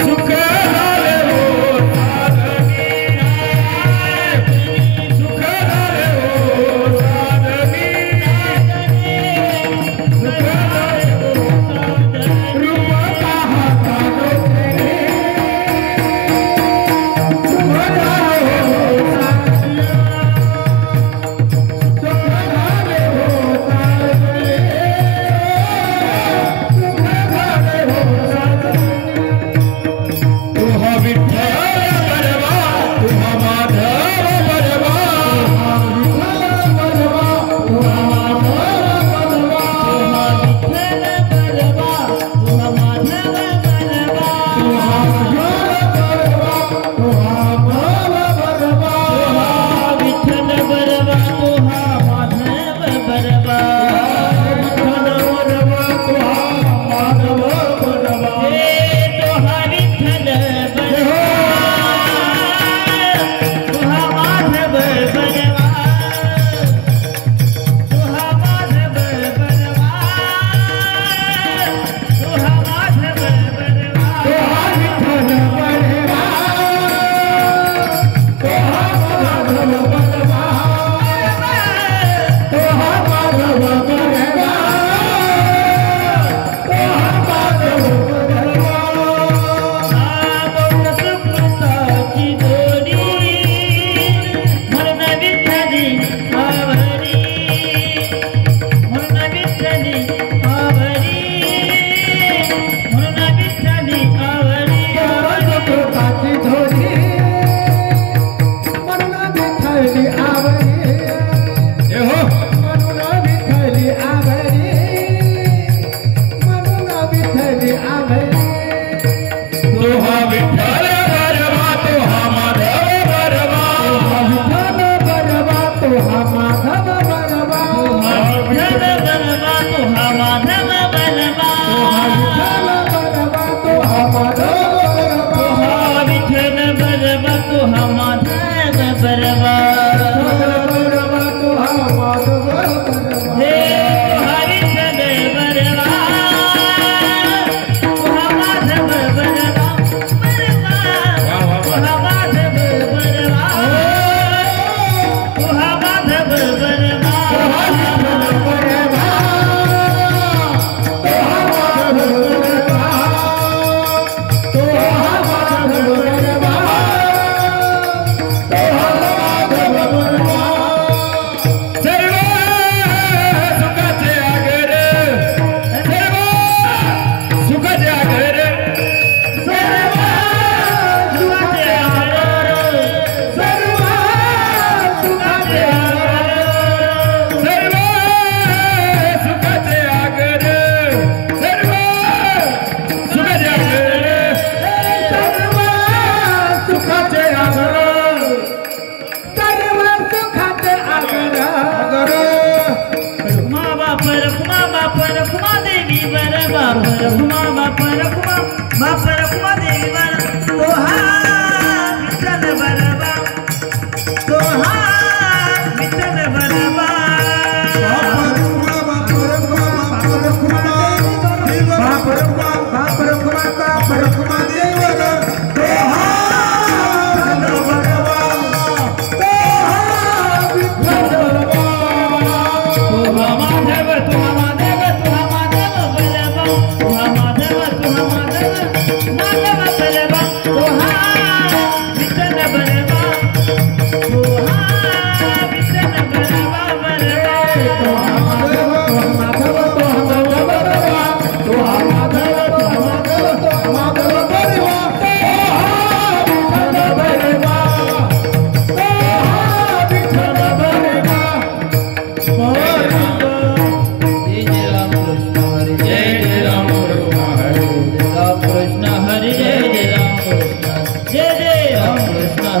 सुख झाले हो साधनी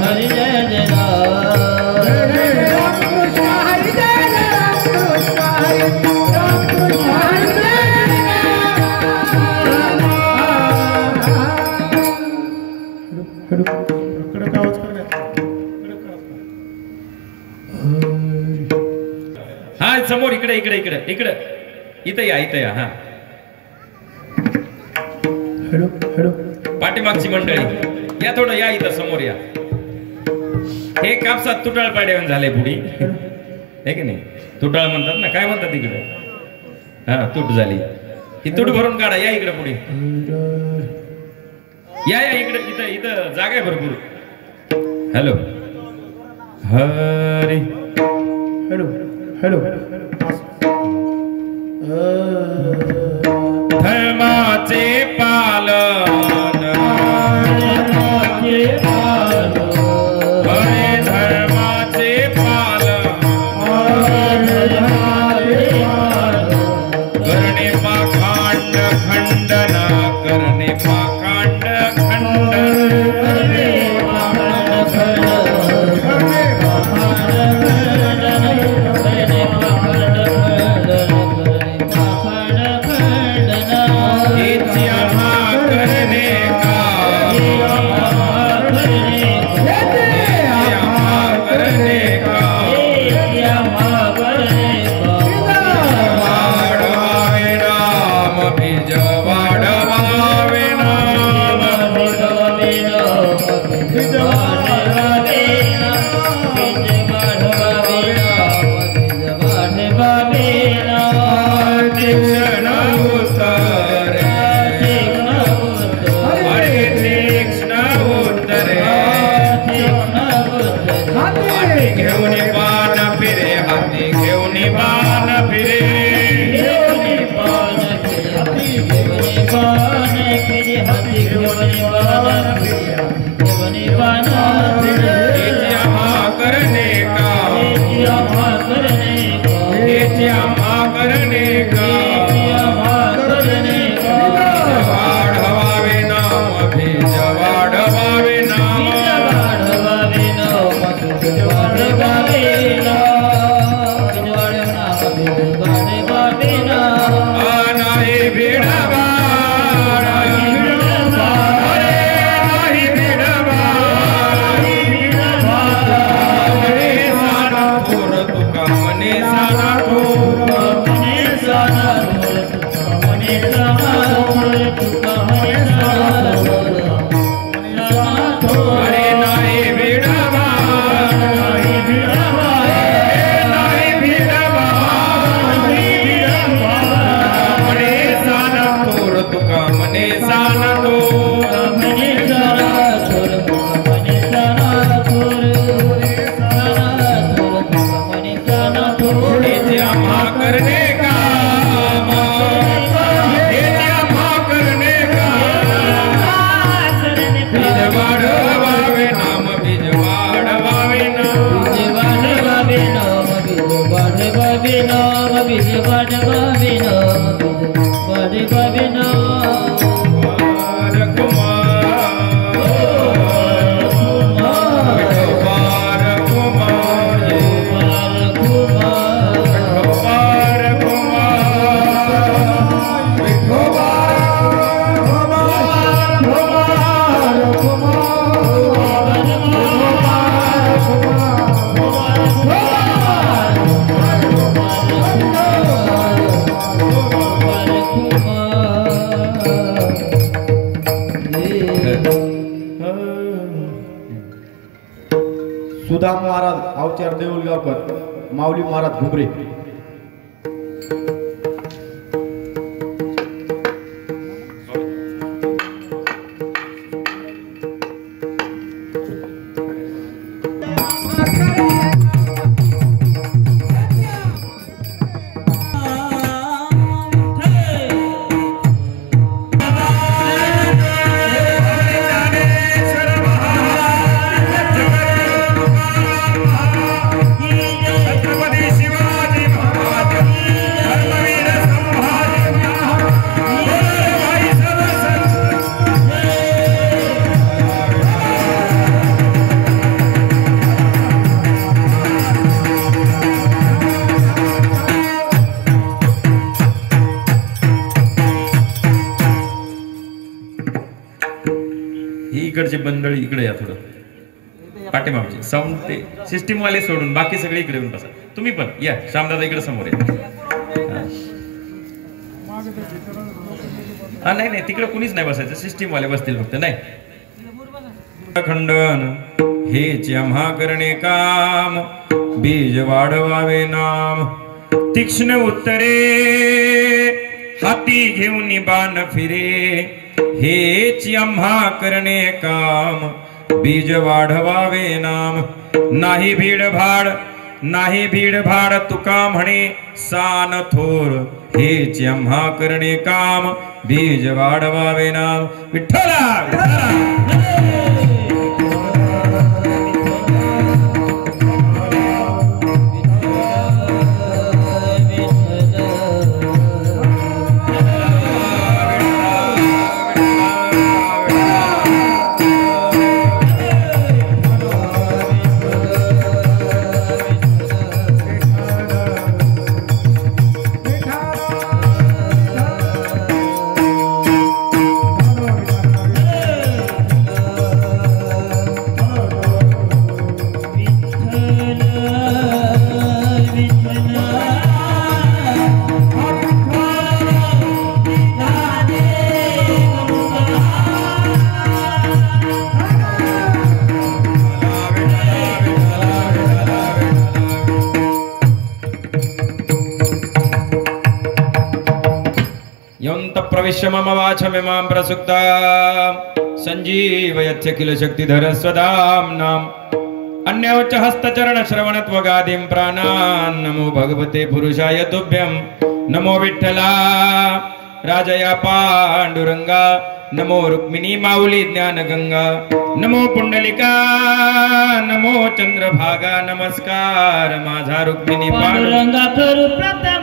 हरि जय जय राम कृष्ण हरि जय राम कृष्ण हरि हा समोर इकडे इकडे इकडे इकडे इथं या हा हॅलो हॅलो पाठीमागची मंडळी या थोडं या इथं समोर या हे कापसात तुटाळ पाड्यावर झाले पुढी हे की नाही तुटाळ म्हणतात ना काय म्हणतात इकडे हा तूट झाली ही तूट भरून काढा या इकडे पुढे या इकडे इथं इथं जागा आहे भरपूर हॅलो हरी हॅलो हॅलो धर्माचे पालन हरे धर्माचे पालन करणे पाखांड खंडन करणे पाखांड सुदाम महाराज अवचार देऊळगावकर माऊली महाराज घुबरे छत्रपती शिवाजी मंडळी इकडे या थोडं पाठीमागचे साऊंड ते सिस्टीम वाले सोडून बाकी सगळे इकडे येऊन बसा. तुम्ही पण या श्यामदादा इकडे समोर या. हा नाही नाही तिकडे कुणीच नाही बसायचं सिस्टीम वाले बसतील फक्त नाही. खंडन हेच आम्हा करणे काम बीज वाढवावे नाम तीक्ष्ण उत्तरे हाती घेऊन बाण फिरे हेच आम्हा करणे काम बीज वाढवावे नाम नाही भीडभाड नाही भीडभाड तुका म्हणे सान थोर हेच आम्हा करणे काम बीज वाढवावे नाम. विठ्ठला विठ्ठला प्रविश्य मम वाचमिमां प्रसुप्ता संजीवयत्य किल शक्तिधर स्वधाम्नाम् अन्योच्च हस्तचरण श्रवणत्वगादिं प्राणान् नमो भगवते पुरुषाय तुभ्यं नमो विठ्ठला राजया पांडुरंगा नमो रुक्मिणी माऊली ज्ञानगंगा नमो पुंडलिका नमो चंद्रभागा नमस्कार माझा रुक्मिणी पांडुरंगा करू प्रथम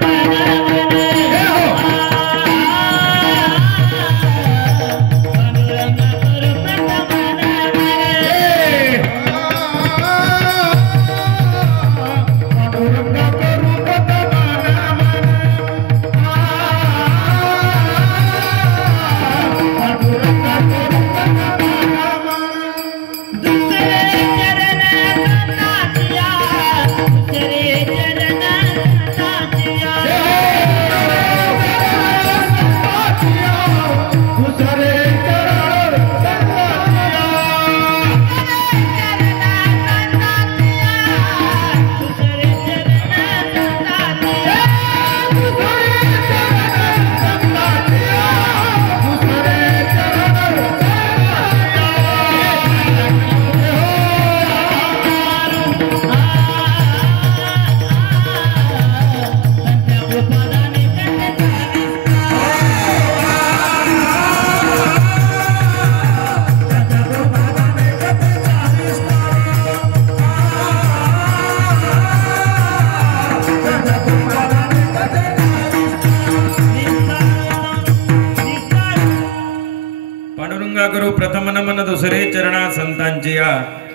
करू प्रथम नमन दुसरे चरणा संतांची या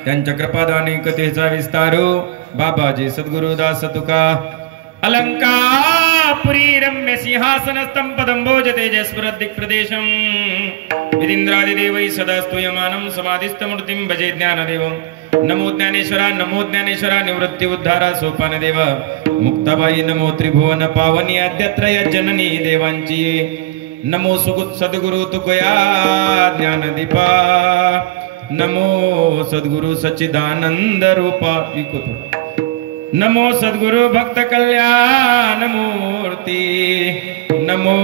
त्यांच्या कृपादानी कथेचा विस्तारो बाबाजी सद्गुरुदास तुका अलंकापुरी रम्य सिंहासन स्तंभदंभोज तेजस्वरद दिक्प्रदेशम विदिंद्रादिदेवै सदा स्तूयमानं समाधिस्थमूर्तिं भजे ज्ञानदेवं नमो ज्ञानेश्वरा निवृत्ति उद्धारा सोपान देव मुक्ताबाई नमो त्रिभुवन पावनी आद्यत्रय जननी देवांची नमो सुगुत सद्गुरु तुकया ज्ञानदीपा नमो सद्गुरु सच्चिदानंद रूपा नमो सद्गुरु भक्त कल्याण मूर्ती नमो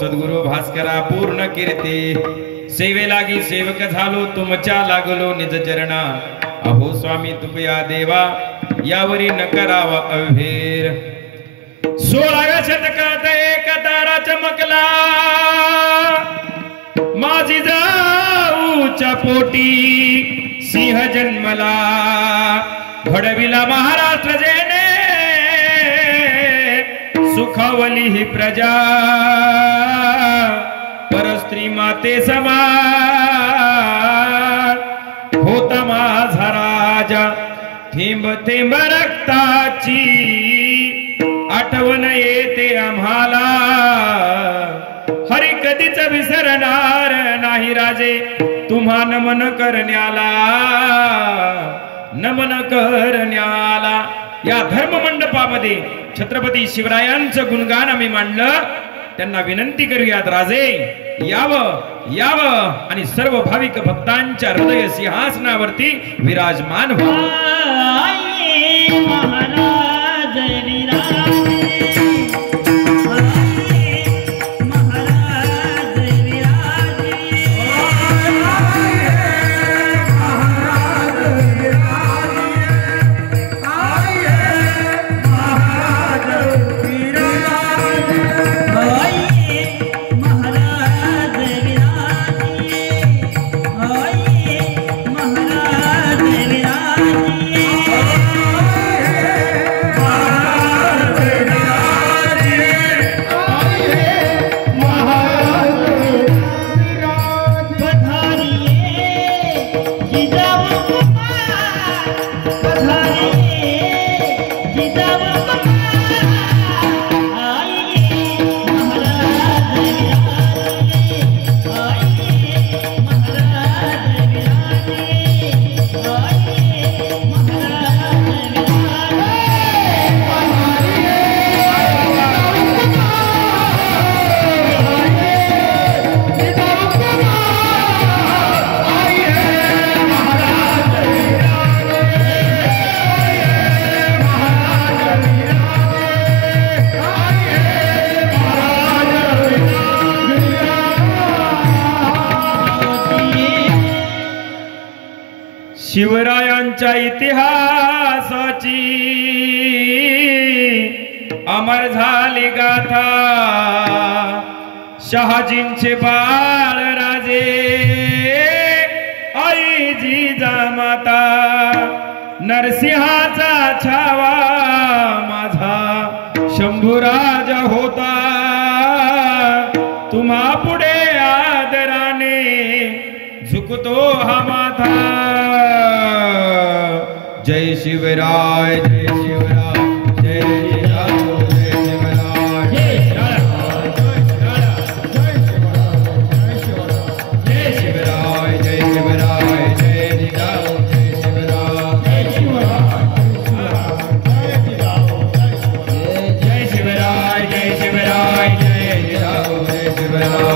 सद्गुरु भास्करा पूर्ण कीर्ती सेवे लागी सेवक झालो तुमच्या लागलो निज चरणा अहो स्वामी तुकया देवा यावरी न करावा अभेर 16व्या शतकात एक तारा चमकला माझी जाऊच्या पोटी सिंह जन्मला घडविला महाराष्ट्र जेने सुखवली ही प्रजा परस्त्री माते समान होता माझा राजा थेंब थेंब रक्ताची आठवण येते आम्हाला हरिक कधीच विसरणार नाही राजे तुम्हा नमन करण्याला, नमन करण्याला. या धर्म मंडपामध्ये छत्रपती शिवरायांचं गुणगान आम्ही मांडलं. त्यांना विनंती करूयात राजे यावं यावं आणि सर्व भाविक भक्तांच्या हृदय सिंहासनावरती विराजमान व्हावं. शिवरायांच्या इतिहासाची अमर झाली गाथा, शहाजींचे बाळ राजे आई जिजामाता, नरसिंहाचा छावा माझा शंभूराजा होता, तुम्हा पुढे आदराने झुकतो हा माथा. जय शिवराय जय शिवराय जय जिजाऊ जय शिवराय जय शिवराय जय शिवराय जय शिवराय जय जिजाऊ जय शिवराय जय शिवराय जय शिवराय जय जिजाऊ जय शिवराय.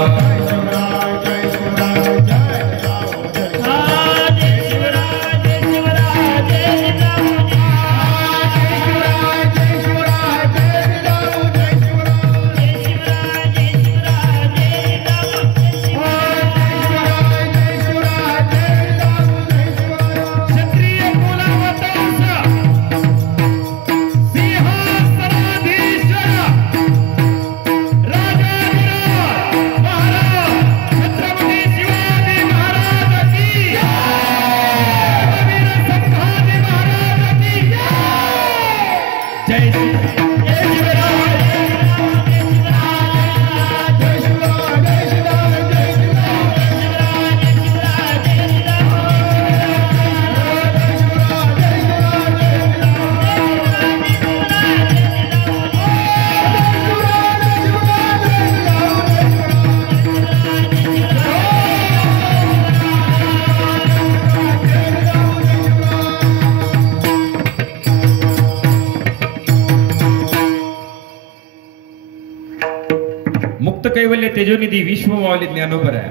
मुक्त कैवल्य तेजोनिधी विश्वमावली ज्ञानोबर आहे.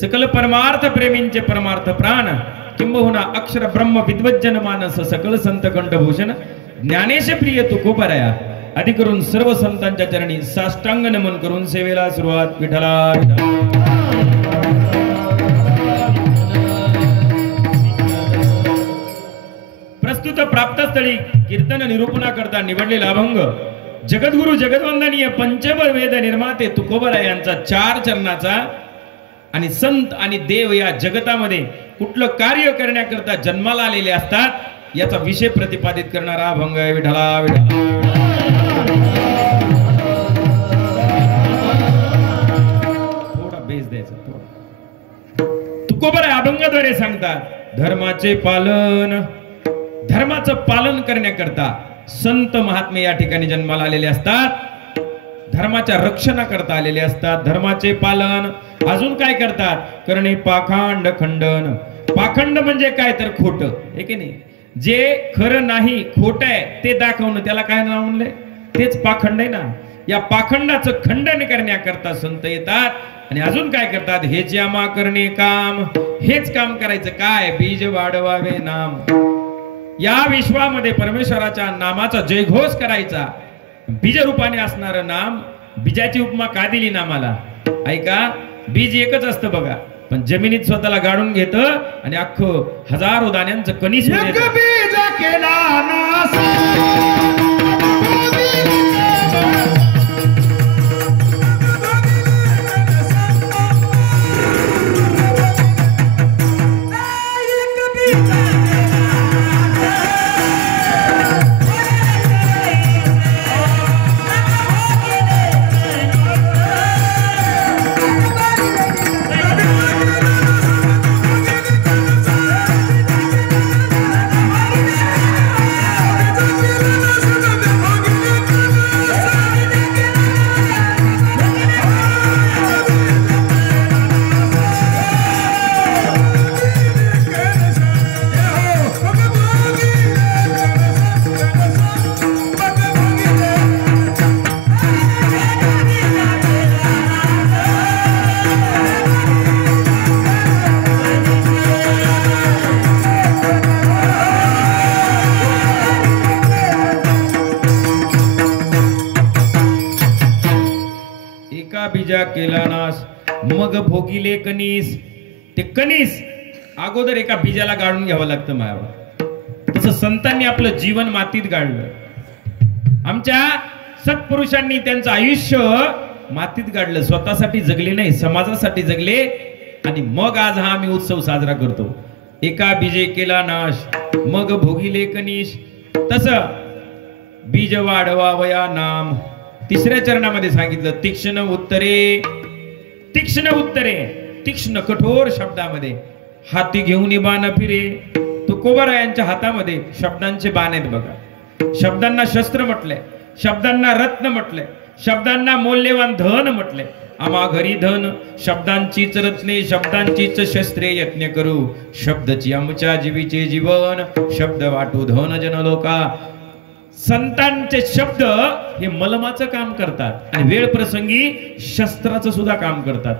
सकल परमार्थ प्रेमींचे परमार्थ प्राण किंबहुना अक्षर ब्रह्म विद्वज्जन मानस सकल संत कंठभूषण ज्ञानेश प्रिय तुकोपराया. आदि करून सर्व संतांच्या चरणी साष्टांग नमन करून सेवेला सुरुवात. विठला प्रस्तुत प्राप्तस्थळी कीर्तन निरूपणा करता निवडलेला अभंग जगद्गुरु जगद्वंदनीय पंचबळ वेद निर्माते तुकोबराय यांचा 4 चरणाचा आणि संत आणि देव या जगतामध्ये कुठलं कार्य करण्याकरता जन्माला आलेले असतात याचा विषय प्रतिपादित करणारा अभंग आहे. विठला विठला थोडा बेस द्यायचा. तुकोबराय अभंगाद्वारे सांगतात धर्माचं पालन करण्याकरता संत महात्मे या ठिकाणी जन्माला आलेले असतात. धर्माच्या रक्षणा करता आलेले असतात, धर्माचे पालन. अजून काय करतात? करणे पाखंड खंडन. पाखंड म्हणजे काय तर खोटं, हे की नाही? जे खरं नाही, खोट आहे ते दाखवणं, त्याला काय नाव म्हणलंय? तेच पाखंड आहे ना. या पाखंडाचं खंडन करण्याकरता संत येतात आणि अजून काय करतात? हे ज्यामा करणे काम, हेच काम करायचं. काय? बीज वाढवावे नाम. या विश्वामध्ये परमेश्वराच्या नामाचा जयघोष करायचा. बीज रूपाने असणारं नाम. बीजाची उपमा का दिली नामाला? ऐका, बीज एकच असतं बघा, पण जमिनीत स्वतःला गाडून घेतं आणि अख्खं हजारो दाण्यांचं कणीस बीज केला नास. बीजा केला नाश, मग भोगिले कणीस. ते कणीस अगोदर एका बीजाला गाळून घ्यावं लागतं मायावर. तसं संतांनी आपलं जीवन मातीत गाळलं. आमच्या सत्पुरुषांनी त्यांचं आयुष्य मातीत गाळलं. स्वतःसाठी जगले नाही, समाजासाठी जगले. आणि मग आज हा आम्ही उत्सव साजरा करतो. एका बीजे केला नाश, मग भोगिले कणीस. तसं बीज वाढवावया नाम. तिसऱ्या चरणामध्ये सांगितलं तीक्ष्ण उत्तरे. तीक्ष्ण उत्तरे, तीक्ष्ण कठोर शब्दामध्ये. हाती घेऊन बाण फिरे. तुकोबारायांच्या हातामध्ये शब्दांचे बाण आहेत बघा. शब्दांना शस्त्र म्हटलंय, शब्दांना रत्न म्हटलंय, शब्दांना मौल्यवान धन म्हटलंय. आम्हा घरी धन, शब्दांचीच रत्ने, शब्दांचीच शस्त्रे यज्ञ करू. शब्दची आमच्या जीवीचे जीवन, शब्द वाटू धन जन लोका. संतांचे शब्द हे मलमाचं काम करतात आणि वेळ प्रसंगी शस्त्राचं सुद्धा काम करतात.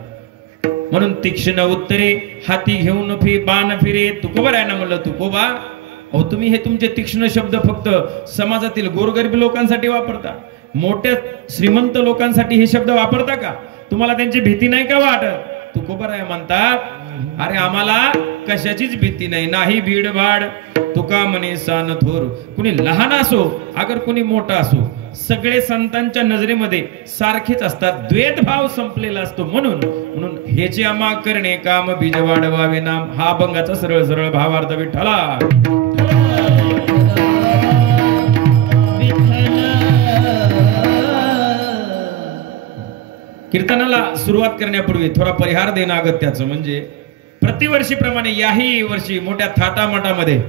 म्हणून तीक्ष्ण उत्तरे, हाती घेऊन बाण फिरे. तुकोबारायांना म्हणलं, तुकोबा अहो तुम्ही हे तुमचे तीक्ष्ण शब्द फक्त समाजातील गोरगरीब लोकांसाठी वापरता, मोठ्या श्रीमंत लोकांसाठी हे शब्द वापरता का? तुम्हाला त्यांची भीती नाही का वाटत? तुकोबाराय म्हणतात, अरे आम्हाला कशाचीच भीती नाही. नाही भीडभाड. तुका म्हणे सान थोर. कुणी लहान असो अगर कुणी मोठा असो, सगळे संतांच्या नजरेमध्ये सारखेच असतात. द्वैतभाव संपलेला असतो. म्हणून हेचे आम्हा करणे काम, बीज वाढवावे नाम. हा अभंगाचा सरळ सरळ भावार्थ विठ्ठला. कीर्तनाला सुरुवात करण्यापूर्वी थोडा परिहार देणं अगत्याचं. म्हणजे प्रतिवर्षीप्रमाणे याही वर्षी मोठ्या थाटामाटामध्ये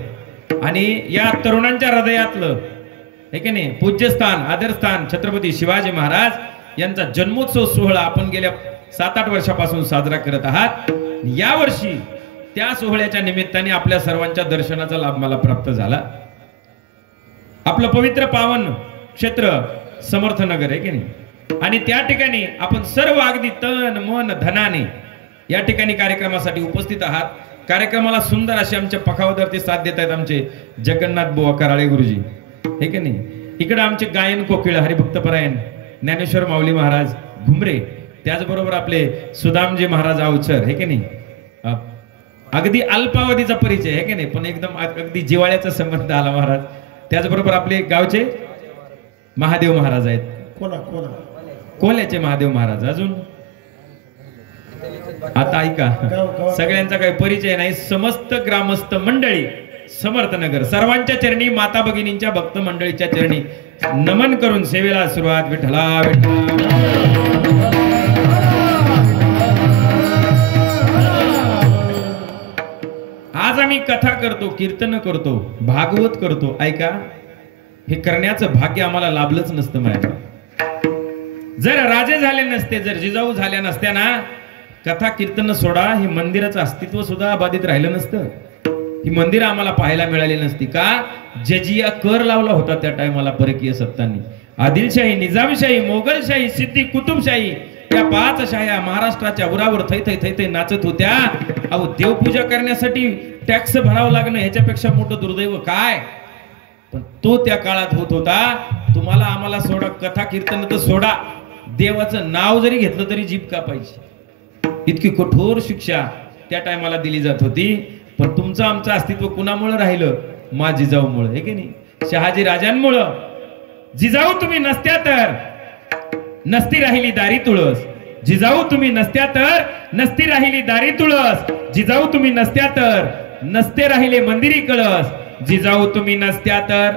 आणि या तरुणांच्या हृदयातलं हे की नाही पूज्यस्थान, आदरस्थान छत्रपती शिवाजी महाराज यांचा जन्मोत्सव सोहळा आपण गेल्या 7-8 वर्षापासून साजरा करत आहात. या वर्षी त्या सोहळ्याच्या निमित्ताने आपल्या सर्वांच्या दर्शनाचा लाभ मला प्राप्त झाला. आपलं पवित्र पावन क्षेत्र समर्थनगर आहे की नाही, आणि त्या ठिकाणी आपण सर्व अगदी तन मन धनाने या ठिकाणी कार्यक्रमासाठी उपस्थित आहात. कार्यक्रमाला सुंदर असे आमच्या पखावरती साथ देत आहेत आमचे जगन्नाथ बुवा कराळे गुरुजी, हे की नाही. इकडे आमचे गायन कोकिळ हरिभक्तपरायण ज्ञानेश्वर माऊली महाराज घुमरे, त्याचबरोबर आपले सुदामजी महाराज अवचर, हे की नाही. अगदी अल्पावधीचा परिचय आहे की नाही, पण एकदम अगदी जिवाळ्याचा संबंध आला महाराज. त्याचबरोबर आपले गावचे महादेव महाराज आहेत, कोल्याचे महादेव महाराज. अजून आता ऐका, सगळ्यांचा काही परिचय नाही. समस्त ग्रामस्थ मंडळी समर्थनगर सर्वांच्या चरणी, माता भगिनींच्या भक्त मंडळीच्या चरणी नमन करून सेवेला सुरुवात. विठ्ठला विठ्ठला. आज आम्ही कथा करतो, कीर्तन करतो, भागवत करतो. ऐका, हे करण्याचं भाग्य आम्हाला लाभलंच नसतं माझ्या. जर राजे झाले नसते, जर जिजाऊ झाल्या नसत्या ना, कथा कीर्तन सोडा, हे मंदिराचं अस्तित्व सुद्धा बाधित राहिलं नसतं. ही मंदिरं आम्हाला पाहायला मिळाली नसती. का? जजिया कर लावला होता त्या टायमाला परकीय सत्तांनी. आदिलशाही, निजामशाही, मोगलशाही, सिद्धी, कुतुबशाही या 5 शाह्या महाराष्ट्राच्या उरावर थै थै थै थै नाचत होत्या. अहो, देवपूजा करण्यासाठी टॅक्स भरावं लागणं ह्याच्यापेक्षा मोठं दुर्दैव काय? पण तो त्या काळात होत होता. तुम्हाला आम्हाला सोडा, कथा कीर्तन तर सोडा, देवाचं नाव जरी घेतलं तरी जीभ कापायची. इतकी कठोर शिक्षा त्या टायमाला दिली जात होती. पण तुमचं आमचं अस्तित्व कुणामुळे राहिलं? मा जिजाऊमुळे, हे की नाही? शहाजी राजांमुळं. जिजाऊ तुम्ही नसत्या तर नसती राहिली दारी तुळस. जिजाऊ तुम्ही नसत्या तर नसती राहिली दारी तुळस. जिजाऊ तुम्ही नसत्या तर नसते राहिले मंदिरी कळस. जिजाऊ तुम्ही नसत्या तर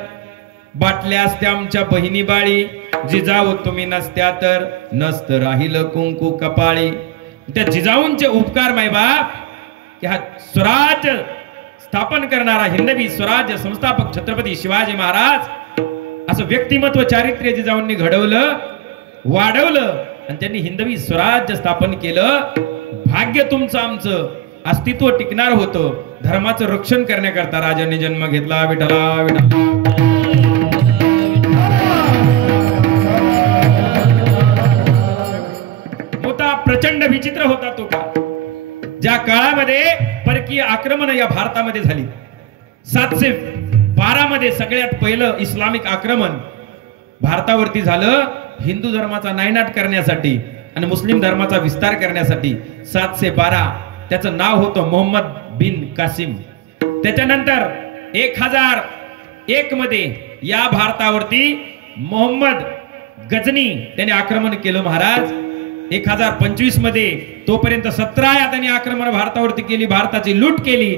बाटल्या असत्या आमच्या बहिणी बाळी. जिजाऊ तुम्ही नसत्या तर नसतं राहिलं कुंकू कपाळी. त्या जिजाऊंचे उपकार मायबाप, की हा स्वराज्य स्थापन करणारा हिंदवी स्वराज्य संस्थापक छत्रपती शिवाजी महाराज असं व्यक्तिमत्व चारित्र्य जिजाऊंनी घडवलं, वाढवलं आणि त्यांनी हिंदवी स्वराज्य स्थापन केलं. भाग्य तुमचं आमचं अस्तित्व टिकणार होतं. धर्माचं रक्षण करण्याकरता राजांनी जन्म घेतला. विठला विठला. मोठा प्रचंड विचित्र होता तो काळ, ज्या काळामध्ये परकीय आक्रमण या भारतामध्ये झाली. 712 मध्ये सगळ्यात पहिलं इस्लामिक आक्रमण भारतावरती झालं. हिंदू धर्माचा नायनाट करण्यासाठी आणि मुस्लिम धर्माचा विस्तार करण्यासाठी. 712 त्याचं नाव होतं मोहम्मद बिन कासिम. त्याच्यानंतर 1001 मध्ये या भारतावरती मोहम्मद गजनी त्याने आक्रमण केलं महाराज. 1025 मध्ये तोपर्यंत 17 त्यांनी आक्रमण भारतावरती केली, भारताची लूट केली.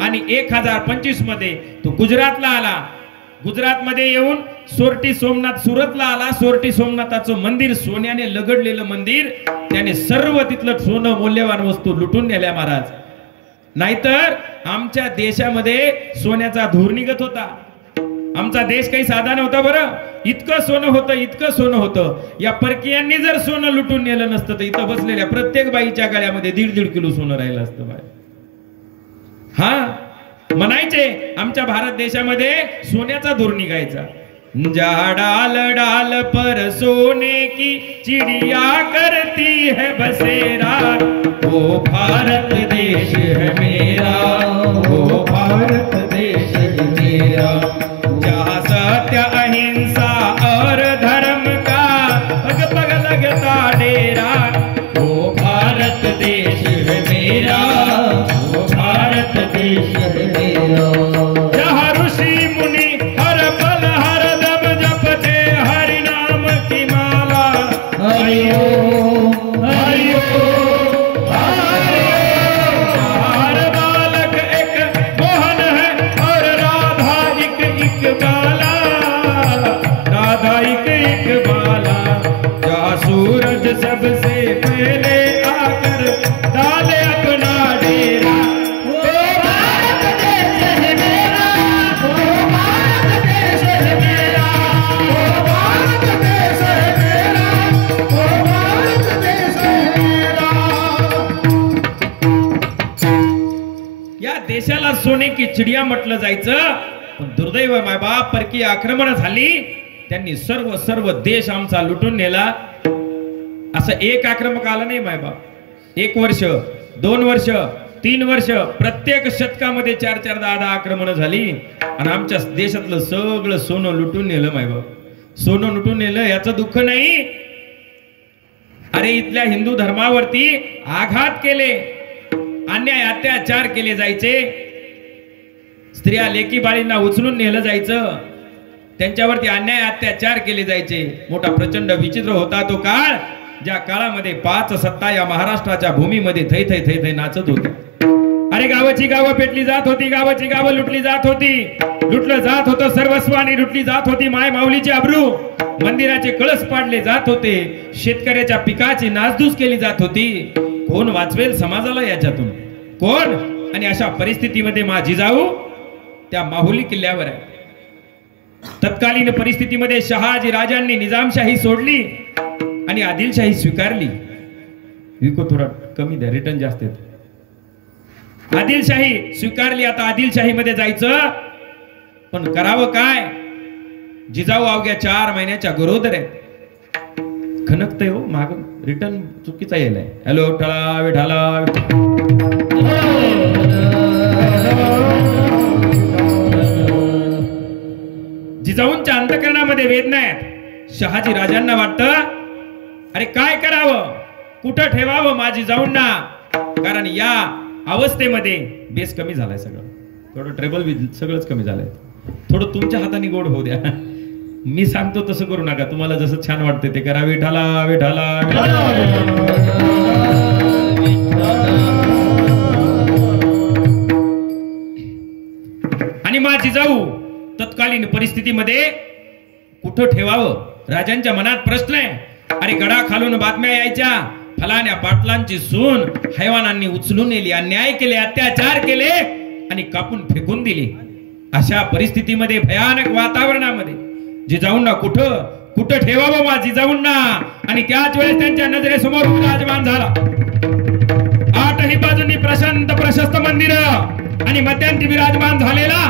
आणि 1025 मध्ये तो गुजरातला आला. गुजरात मध्ये येऊन सोरटी सोमनाथ सुरतला आला. सोरटी सोमनाथाचं मंदिर, सोन्याने लगडलेलं मंदिर, त्याने सर्व तिथलं सोनं मौल्यवान वस्तू लुटून नेल्या महाराज. नाहीतर आमच्या देशामध्ये सोन्याचा धूर निघत होता. आमचा देश काही साधा नव्हता बरं. इतकं सोनं होतं, इतकं सोनं होतं. या परकीयांनी जर सोनं लुटून नेलं नसतं तर इथं बसलेल्या प्रत्येक बाईच्या गळ्यामध्ये 1.5 किलो सोनं राहिलं असतं बाय. हा म्हणायचे आमच्या भारत देशामध्ये सोन्याचा धूर निघायचा. जा डाल डाल पर सोने की चिड़िया करती है बसेरा. वो भारत देश है मेरा, वो भारत देश है मेरा. जहाँ सत्य अहिंसा और धर्म का पग पग लगता डेरा. वो भारत देश है मेरा, वो भारत देश है मेरा. जहाँ ऋषि मुनि हर पल हर दम जपते हरि नाम की माला. हरिओ हरिओ हर बालक एक मोहन है और राधा एक बाला. राधा एक बाला. जहाँ सूरज सबसे पहले आकर डाले अपना डेरा. या देशाला सोने की चिडिया म्हटलं जायचं. पण दुर्दैव मायबाप, परकीय आक्रमण झाली, त्यांनी सर्व देश आमचा लुटून नेला. असं एक आक्रमक आलं नाही मायबाप. 1 वर्ष, 2 वर्ष, 3 वर्ष, प्रत्येक शतकामध्ये 4-4, 10-10 आक्रमण झाली आणि आमच्या देशातलं सगळं सोनं लुटून नेलं मायबाप. सोनं लुटून नेलं याचं दुःख नाही. अरे इथल्या हिंदू धर्मावरती आघात केले, अन्याय अत्याचार केले जायचे. स्त्रिया लेकी बाळींना उचलून नेलं जायचं, त्यांच्यावरती अन्याय अत्याचार केले जायचे. मोठा प्रचंड विचित्र होता तो काळ, ज्या काळामध्ये 5 सत्ता या महाराष्ट्राच्या भूमीमध्ये थै थै थै थै नाचत होत्या. अरे गावाची गावं पेटली जात होती, गावाची गावं लुटली जात होती, लुटलं जात होतं सर्वस्वानी, लुटली जात होती माय माऊलीची अब्रू. मंदिराचे कळस पाडले जात होते, शेतकऱ्याच्या पिकाची नासधूस केली जात होती. कोण वाचवेल समाजाला याच्यातून? कोण? आणि अशा परिस्थितीमध्ये मा जिजाऊ त्या माहुली किल्ल्यावर आहे. तत्कालीन परिस्थितीमध्ये शहाजी राजांनी निजामशाही सोडली आणि आदिलशाही स्वीकारली. विको थोडा कमी द्या, रिटर्न जास्त येत. आदिलशाही स्वीकारली. आता आदिलशाही मध्ये जायचं, पण करावं काय? जिजाऊ अवघ्या 4 महिन्याच्या गरोदर आहेत. खनकतय हो माग, रिटर्न चुकीचा येलाय. हॅलो ठळा विठाला. जिजाऊंच्या अंतकरणामध्ये वेदना आहेत. शहाजी राजांना वाटतं अरे काय करावं, कुठं ठेवावं माझी जाऊंना, कारण या अवस्थेमध्ये बेस कमी झालाय, सगळं थोडं ट्रेबल सगळंच कमी झालंय. थोडं तुमच्या हाताने गोड होऊ द्या. मी सांगतो तसं करू नका, तुम्हाला जसं छान वाटतं ते करा. विठाला विठाला. आणि माझी जाऊ तत्कालीन परिस्थितीमध्ये कुठं ठेवावं, राजांच्या मनात प्रश्न आहे. अरे गडा खालून बातम्या यायच्या, फलाण्या पाटलांची सून हैवानांनी उचलून नेली, अन्याय केले, अत्याचार केले आणि कापून फेकून दिली. अशा परिस्थितीमध्ये, भयानक वातावरणामध्ये जिजाऊंना कुठं ठेवावं माझी जिजाऊंना. आणि त्याच वेळेस त्यांच्या नजरेसमोर विराजमान झाला 8ही बाजूंनी प्रशांत प्रशस्त मंदिर आणि मध्यांती विराजमान झालेला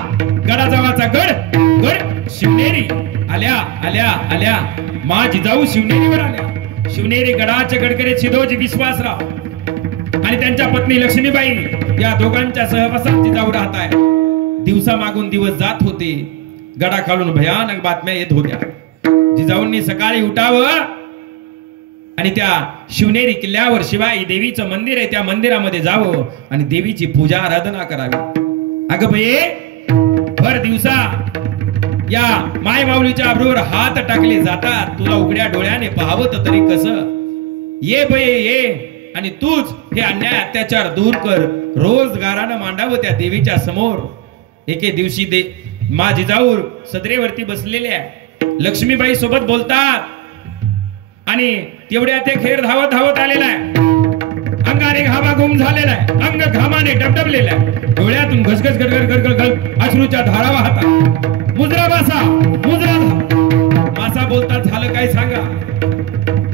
गडाजवळचा गड शिवनेरी. आल्या आल्या आल्या मा जिजाऊ शिवनेरीवर आल्या. शिवनेरी गडाचे गडकरी सिद्धोजी विश्वासराव आणि त्यांच्या पत्नी लक्ष्मीबाई या दोघांच्या सहवासात जिजाऊ राहत आहे. दिवसा मागून दिवस जात होते, गडाखालून भयानक बातम्या येत होत्या. जिजाऊंनी सकाळी उठावं आणि त्या शिवनेरी किल्ल्यावर शिवाई देवीचं मंदिर आहे, त्या मंदिरामध्ये जावं आणि देवीची पूजा आराधना करावी. अगं बये, भर दिवसा या माय माऊलीच्या अब्रूवर हात टाकले जातात, तुला उघड्या डोळ्याने पाहावं तरी कसं. ये बये ये, आणि तूच हे अन्याय अत्याचार दूर कर. रोजगारानं मांडावं त्या देवीच्या समोर. एके दिवशी मा जिजाऊ सदरेवरती बसलेल्या लक्ष्मीबाई सोबत बोलतात आणि तेवढ्या ते खेर धावत धावत आलेला आहे. अंगाने घामा गुम झालेला आहे, अंग घामाने डबडबलेला आहे, डोळ्यातून घसघस गडगड गडगड अश्रूच्या धारा वाहतात. मुजरा मासा, मुजरा मासा बोलतात, झालं काय सांगा.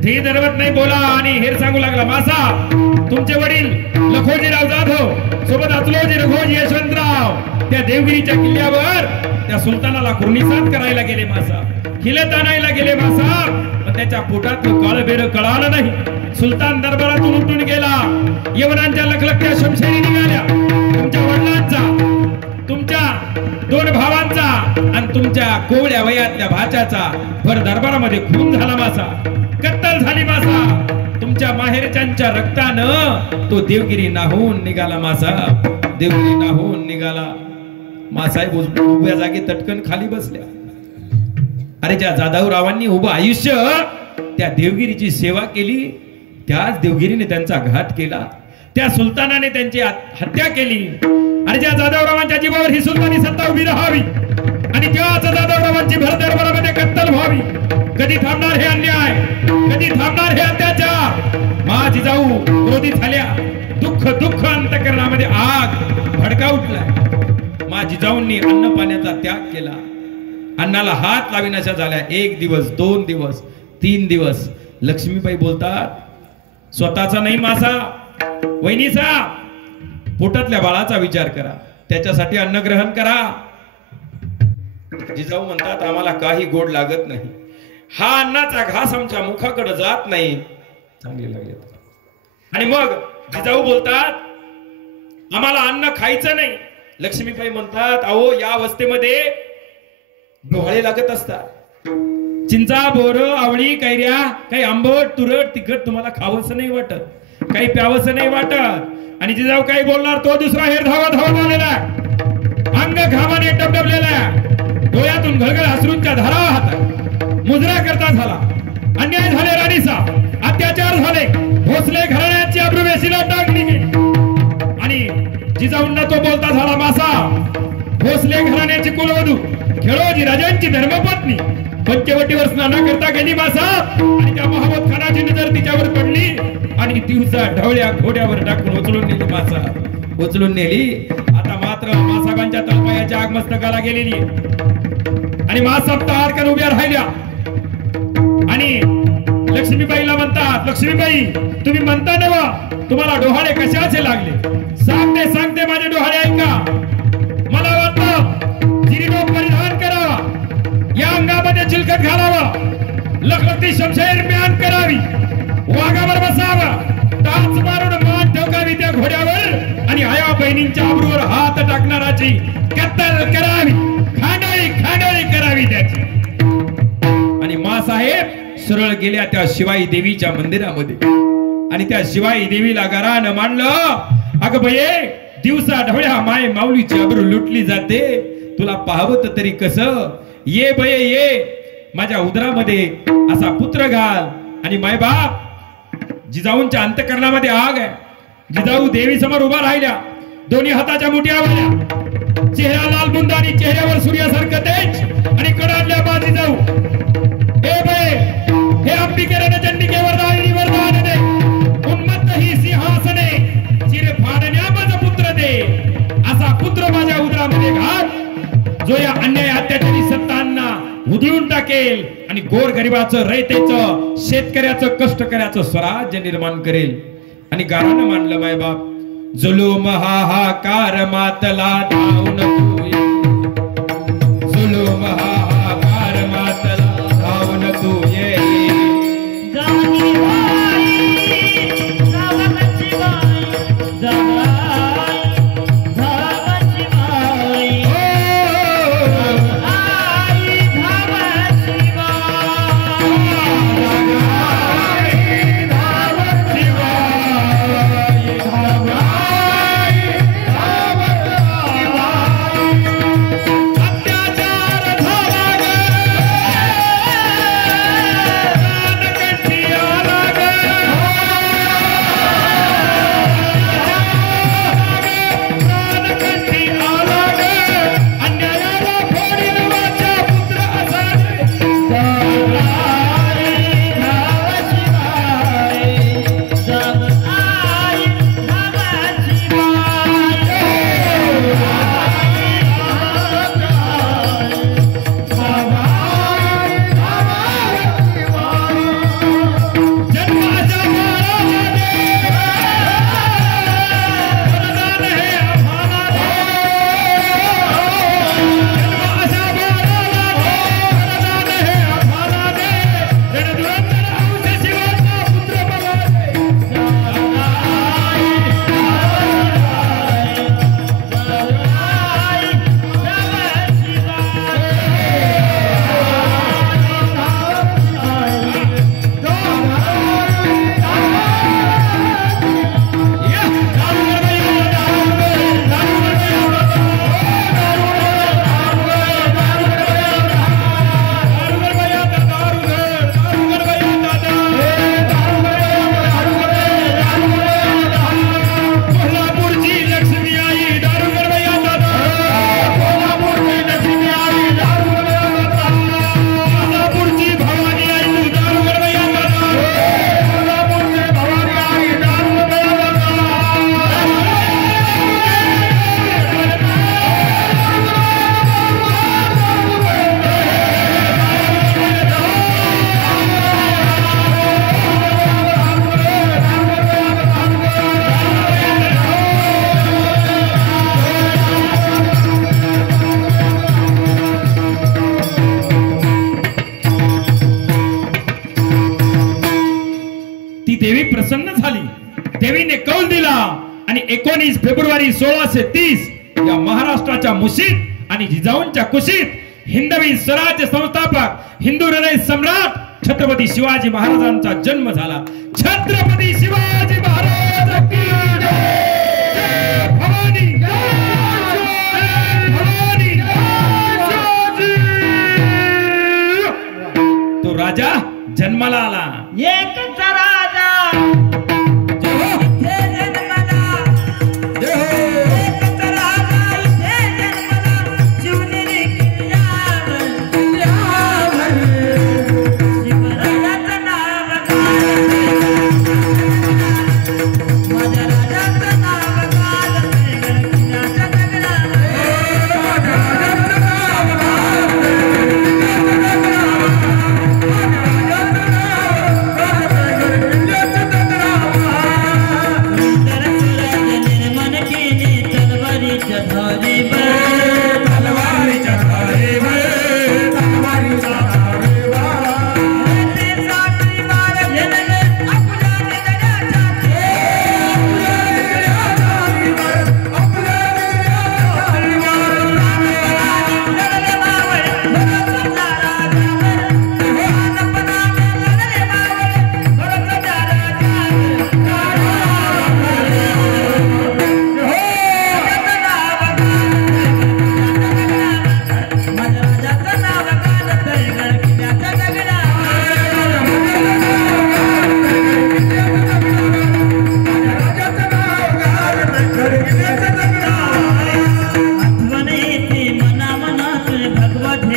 धीर धरवत नाही बोला आणि हेर सांगू लागला. मासा, तुमचे वडील लखोजीराव जाधव सोबत अतुलोजी रघोजी यशवंतराव त्या देवगिरीच्या किल्ल्यावर त्या सुलतानाला कुर्निसात करायला गेले. मासा किल्ल्यात आणायला गेले. मासा पण त्याच्या पोटात काळ बेर कळालं नाही. सुलतान दरबारातून उठून गेला. यवनांच्या लखलखत्या शमशेरी निघाल्या. तुमच्या वडिलांचा, तुमच्या 2 भावांचा आणि तुमच्या कोवळ्या वयातल्या भाच्याचा भर दरबारामध्ये खून झाला. मासा कत्तल झाली. मासा तुमच्या माहेरच्यांच्या रक्तानं तो देवगिरी नाहून निघाला. मासा देवगिरी नाहून निघाला. मासाहेब उभ्या जागी तटकन खाली बसल्या. अरे ज्या जाधवरावांनी उभं आयुष्य त्या देवगिरीची सेवा केली, त्याच देवगिरीने त्यांचा घात केला, त्या सुलतानाने त्यांची हत्या केली. आणि ज्या जाधवरावांच्या जीवावर ही सुलतानी सत्ता उभी राहावी आणि त्याच जाधवरावांची भर दरबारामध्ये कत्तल व्हावी. कधी थांबणार हे अन्याय, कधी थांबणार हे अत्याचार. मा जिजाऊ क्रोधित झाल्या. दुःख दुःख अंतकरणामध्ये आग भडका उठलाय. मा जिजाऊंनी अन्न पाण्याचा त्याग केला. अन्नाला हात लाविनाशा झाल्या. 1 दिवस, 2 दिवस, 3 दिवस. लक्ष्मीबाई बोलतात, स्वतःचा नाही मासा, वहिनीचा, पोटातल्या बाळाचा विचार करा, त्याच्यासाठी अन्न ग्रहण करा. जिजाऊ म्हणतात, आम्हाला काही गोड लागत नाही, हा अन्नाचा घास आमच्या मुखाकडे जात नाही. चांगले लागले. आणि मग जिजाऊ बोलतात, आम्हाला अन्न खायचं नाही. लक्ष्मीबाई म्हणतात, अहो या अवस्थेमध्ये डोळे लागत असतात. चिंचा, बोर, आवळी, कैऱ्या, काही आंबट, तुरट, तिखट तुम्हाला खावंसं नाही वाटत, काही प्यावंसं नाही वाटत. आणि जिजाऊ काही बोलणार, तो दुसरा हेर धावत धावत आलेला, अंग घामाने डबडबलेला, डोळ्यातून घळघळ अश्रूंच्या धारा वाहतात. मुजरा करता झाला, अन्याय झाले राणीचा, अत्याचार झाले, भोसले घराण्याची अब्रू वेशीला टाकली गेली. आणि जिजाऊंना तो बोलता झाला, मासा, भोसले घराण्याची कुलवधू, खेळोजी राजांची धर्मपत्नी पंचवटीवर स्नान करता गेली. मासा आणि त्या महमूद खानाची नजर तिच्यावर पडली आणि दिवसा ढवळ्या घोड्यावर टाकून उचलून नेली. मासा उचलून नेली. आता मात्र मासाहेबांच्या तळपायाच्या आग मस्तकाला गेलेली आणि मासाहेब तारकन उभ्या राहिल्या आणि लक्ष्मीबाईला म्हणतात, लक्ष्मीबाई तुम्ही म्हणता ना तुम्हाला डोहाळे कशाचे लागले? सांगते माझे डोहाळे ऐका. मला वाटतं जिरीटोप परिधान करावा, या अंगामध्ये चिलखत घालावा, लखलखती शमशेर म्यान करावी, वाघावर बसावा, टाच मारून मान ठोकावी त्या घोड्यावर आणि आया बहिणींच्या आबरूवर हात टाकणाराची कत्तल करावी, खांडोळी करावी त्याची. आणि मासाहेब सरळ गेल्या त्या शिवाई देवीच्या मंदिरामध्ये आणि त्या शिवाई देवीला घरानं मांडलं. अगं बये, दिवसा ढवळ्या माय माऊलीची आबरू लुटली जाते, तुला पाहवत तरी कसं? ये बये ये, माझ्या उदरामध्ये असा पुत्र घाल. आणि मायबाप जिजाऊंच्या अंतकरणामध्ये आग आहे. जिजाऊ देवी समोर उभा राहिल्या, दोन्ही हाताच्या मुठ्या भरल्या, चेहरा लाल बुंद आणि चेहऱ्यावर सूर्यासारखं तेज आणि कडाडल्या बा जिजाऊ. हे बये, हे अंबिकेने चंडिके वरदायिनी वरदान दे, उन्मत्त ही सिंहासने चिर फाडण्या माझा पुत्र दे. असा पुत्र माझ्या उदरामध्ये घाल, जो या अन्याय अत्याचारी सत्तांना उधळून टाकेल आणि गोर गरिबाचं, रयतेचं, शेतकऱ्याचं, कष्टकऱ्याचं स्वराज्य निर्माण करेल. आणि गारानं मांडलं मायबाप, जुलूम हाहाकार मातला धावून तू ये, जुलूम हाहाकार मातला धावून तू ये. देवीने कौल दिला आणि 19 फेब्रुवारी 1630 या महाराष्ट्राच्या मुशीत आणि जिजाऊंच्या कुशीत हिंदवी स्वराज्य संस्थापक हिंदू हृदय सम्राट छत्रपती शिवाजी महाराजांचा जन्म झाला. छत्रपती शिवाजी महाराज की जय. जय भवानी, जय भवानी, जय. तो राजा जन्माला आला, एकच राजा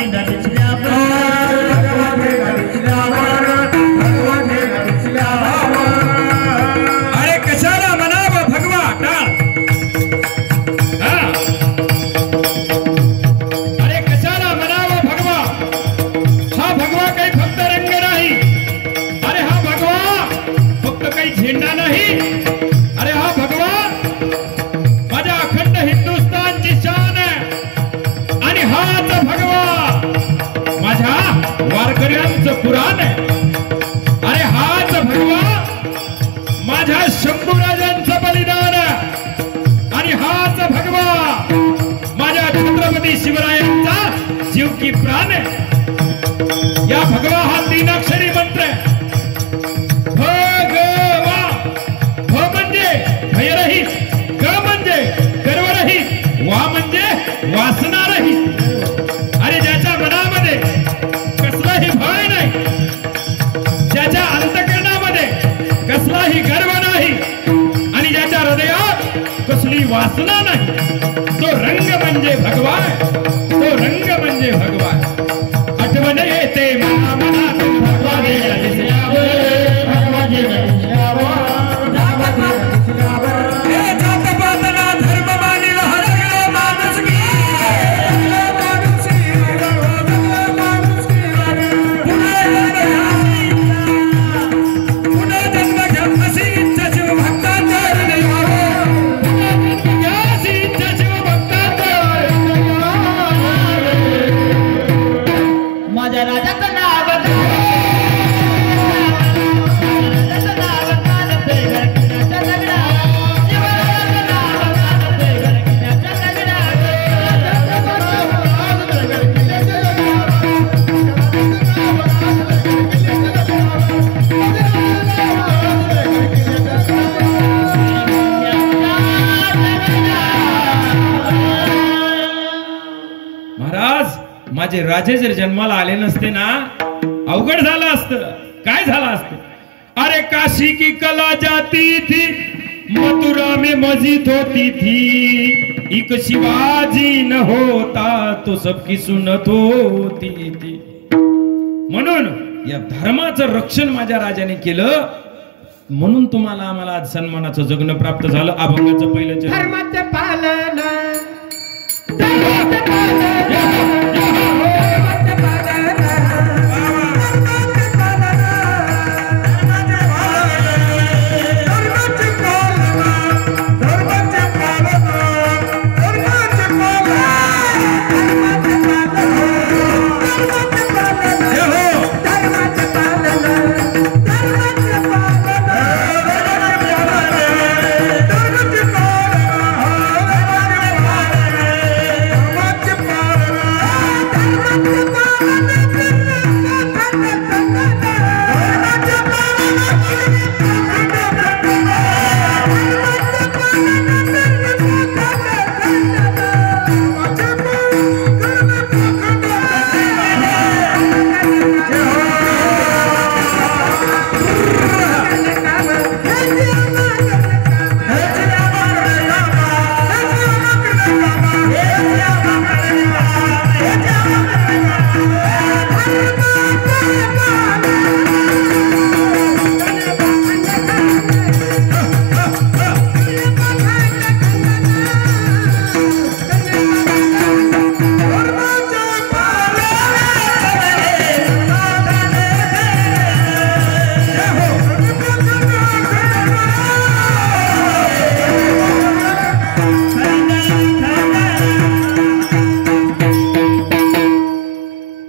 भेगा दिसल्यावर अरे कशाला म्हणावं भगवा टाळ हा. अरे कशाला म्हणावं भगवा हा भगवा काही फक्त रंग नाही अरे हा भगवा फक्त काही झेंडा नाही अरे हा भगवा माझ्या अखंड हिंदुस्थानची शान आहे आणि हाच भगवा माझ्या वारकऱ्यांचं पुराण आहे अरे हाच भगवा माझ्या शंभूराजांचं बलिदान आहे आणि हाच भगवा माझ्या छत्रपती शिवरायांचा जीव की प्राण आहे या भगवा हा 3 अक्षरी मंत्र आहे भगवा भ म्हणजे भयरहित ग म्हणजे गर्वरहित वा म्हणजे वासनारहित अरे ज्याच्या मनामध्ये कसलाही भय नाही ज्याच्या अंतकरणामध्ये कसलाही गर्व नाही आणि ज्याच्या हृदयात कसली वासना नाही तो रंग म्हणजे भगवा तो रंग म्हणजे भगवा आठवण येते मना मनात भगवा गेला दिसल्यावर भगवा गेला दिसल्यावर हे जातपातना धर्म मानिल हरगळ माणुसकी पुन्हा जन्म घ्या अशी इच्छा शिवभक्तांच्या हृदयावर पुन्हा जन्म घ्या अशी इच्छा शिवभक्तांच्या माझ्या राजाचं नाव राजाचं नाव कानते गडकिनाच्या दगडा शिवराजाचं नाव कानते गडकिनाच्या दगडा महाराज माझे राजे जर जन्माला आले नसते ना अवघड झालं असतं काय झालं असतं अरे काशी की कला जाती थी मथुरा में मस्जिद होती थी एक शिवाजी न होता तो सबकी सुनत होती थी म्हणून या धर्माचं रक्षण माझ्या राजाने केलं म्हणून तुम्हाला आम्हाला आज सन्मानाचं जगणं प्राप्त झालं अभंगाचं पहिलं चरण धर्माचे पालन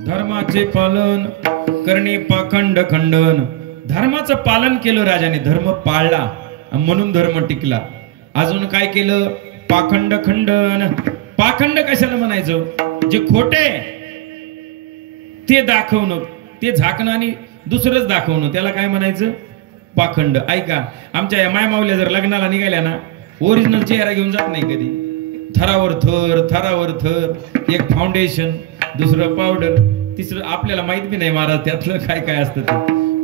धर्माचे पालन करणे पाखंड खंडन धर्माचं पालन केलं राजाने धर्म पाळला म्हणून धर्म टिकला अजून काय केलं पाखंड खंडन पाखंड कशाला म्हणायचं जे खोटे ते दाखवणं ते झाकणं आणि दुसरंच दाखवणं त्याला काय म्हणायचं पाखंड ऐका आमच्या या मायमावल्या जर लग्नाला निघाल्या ना ओरिजिनल चेहरा घेऊन जात नाही कधी थरावर थर एक फाउंडेशन दुसरं पावडर तिसरं आपल्याला माहित बी नाही महाराज त्यातलं काय काय असतं ते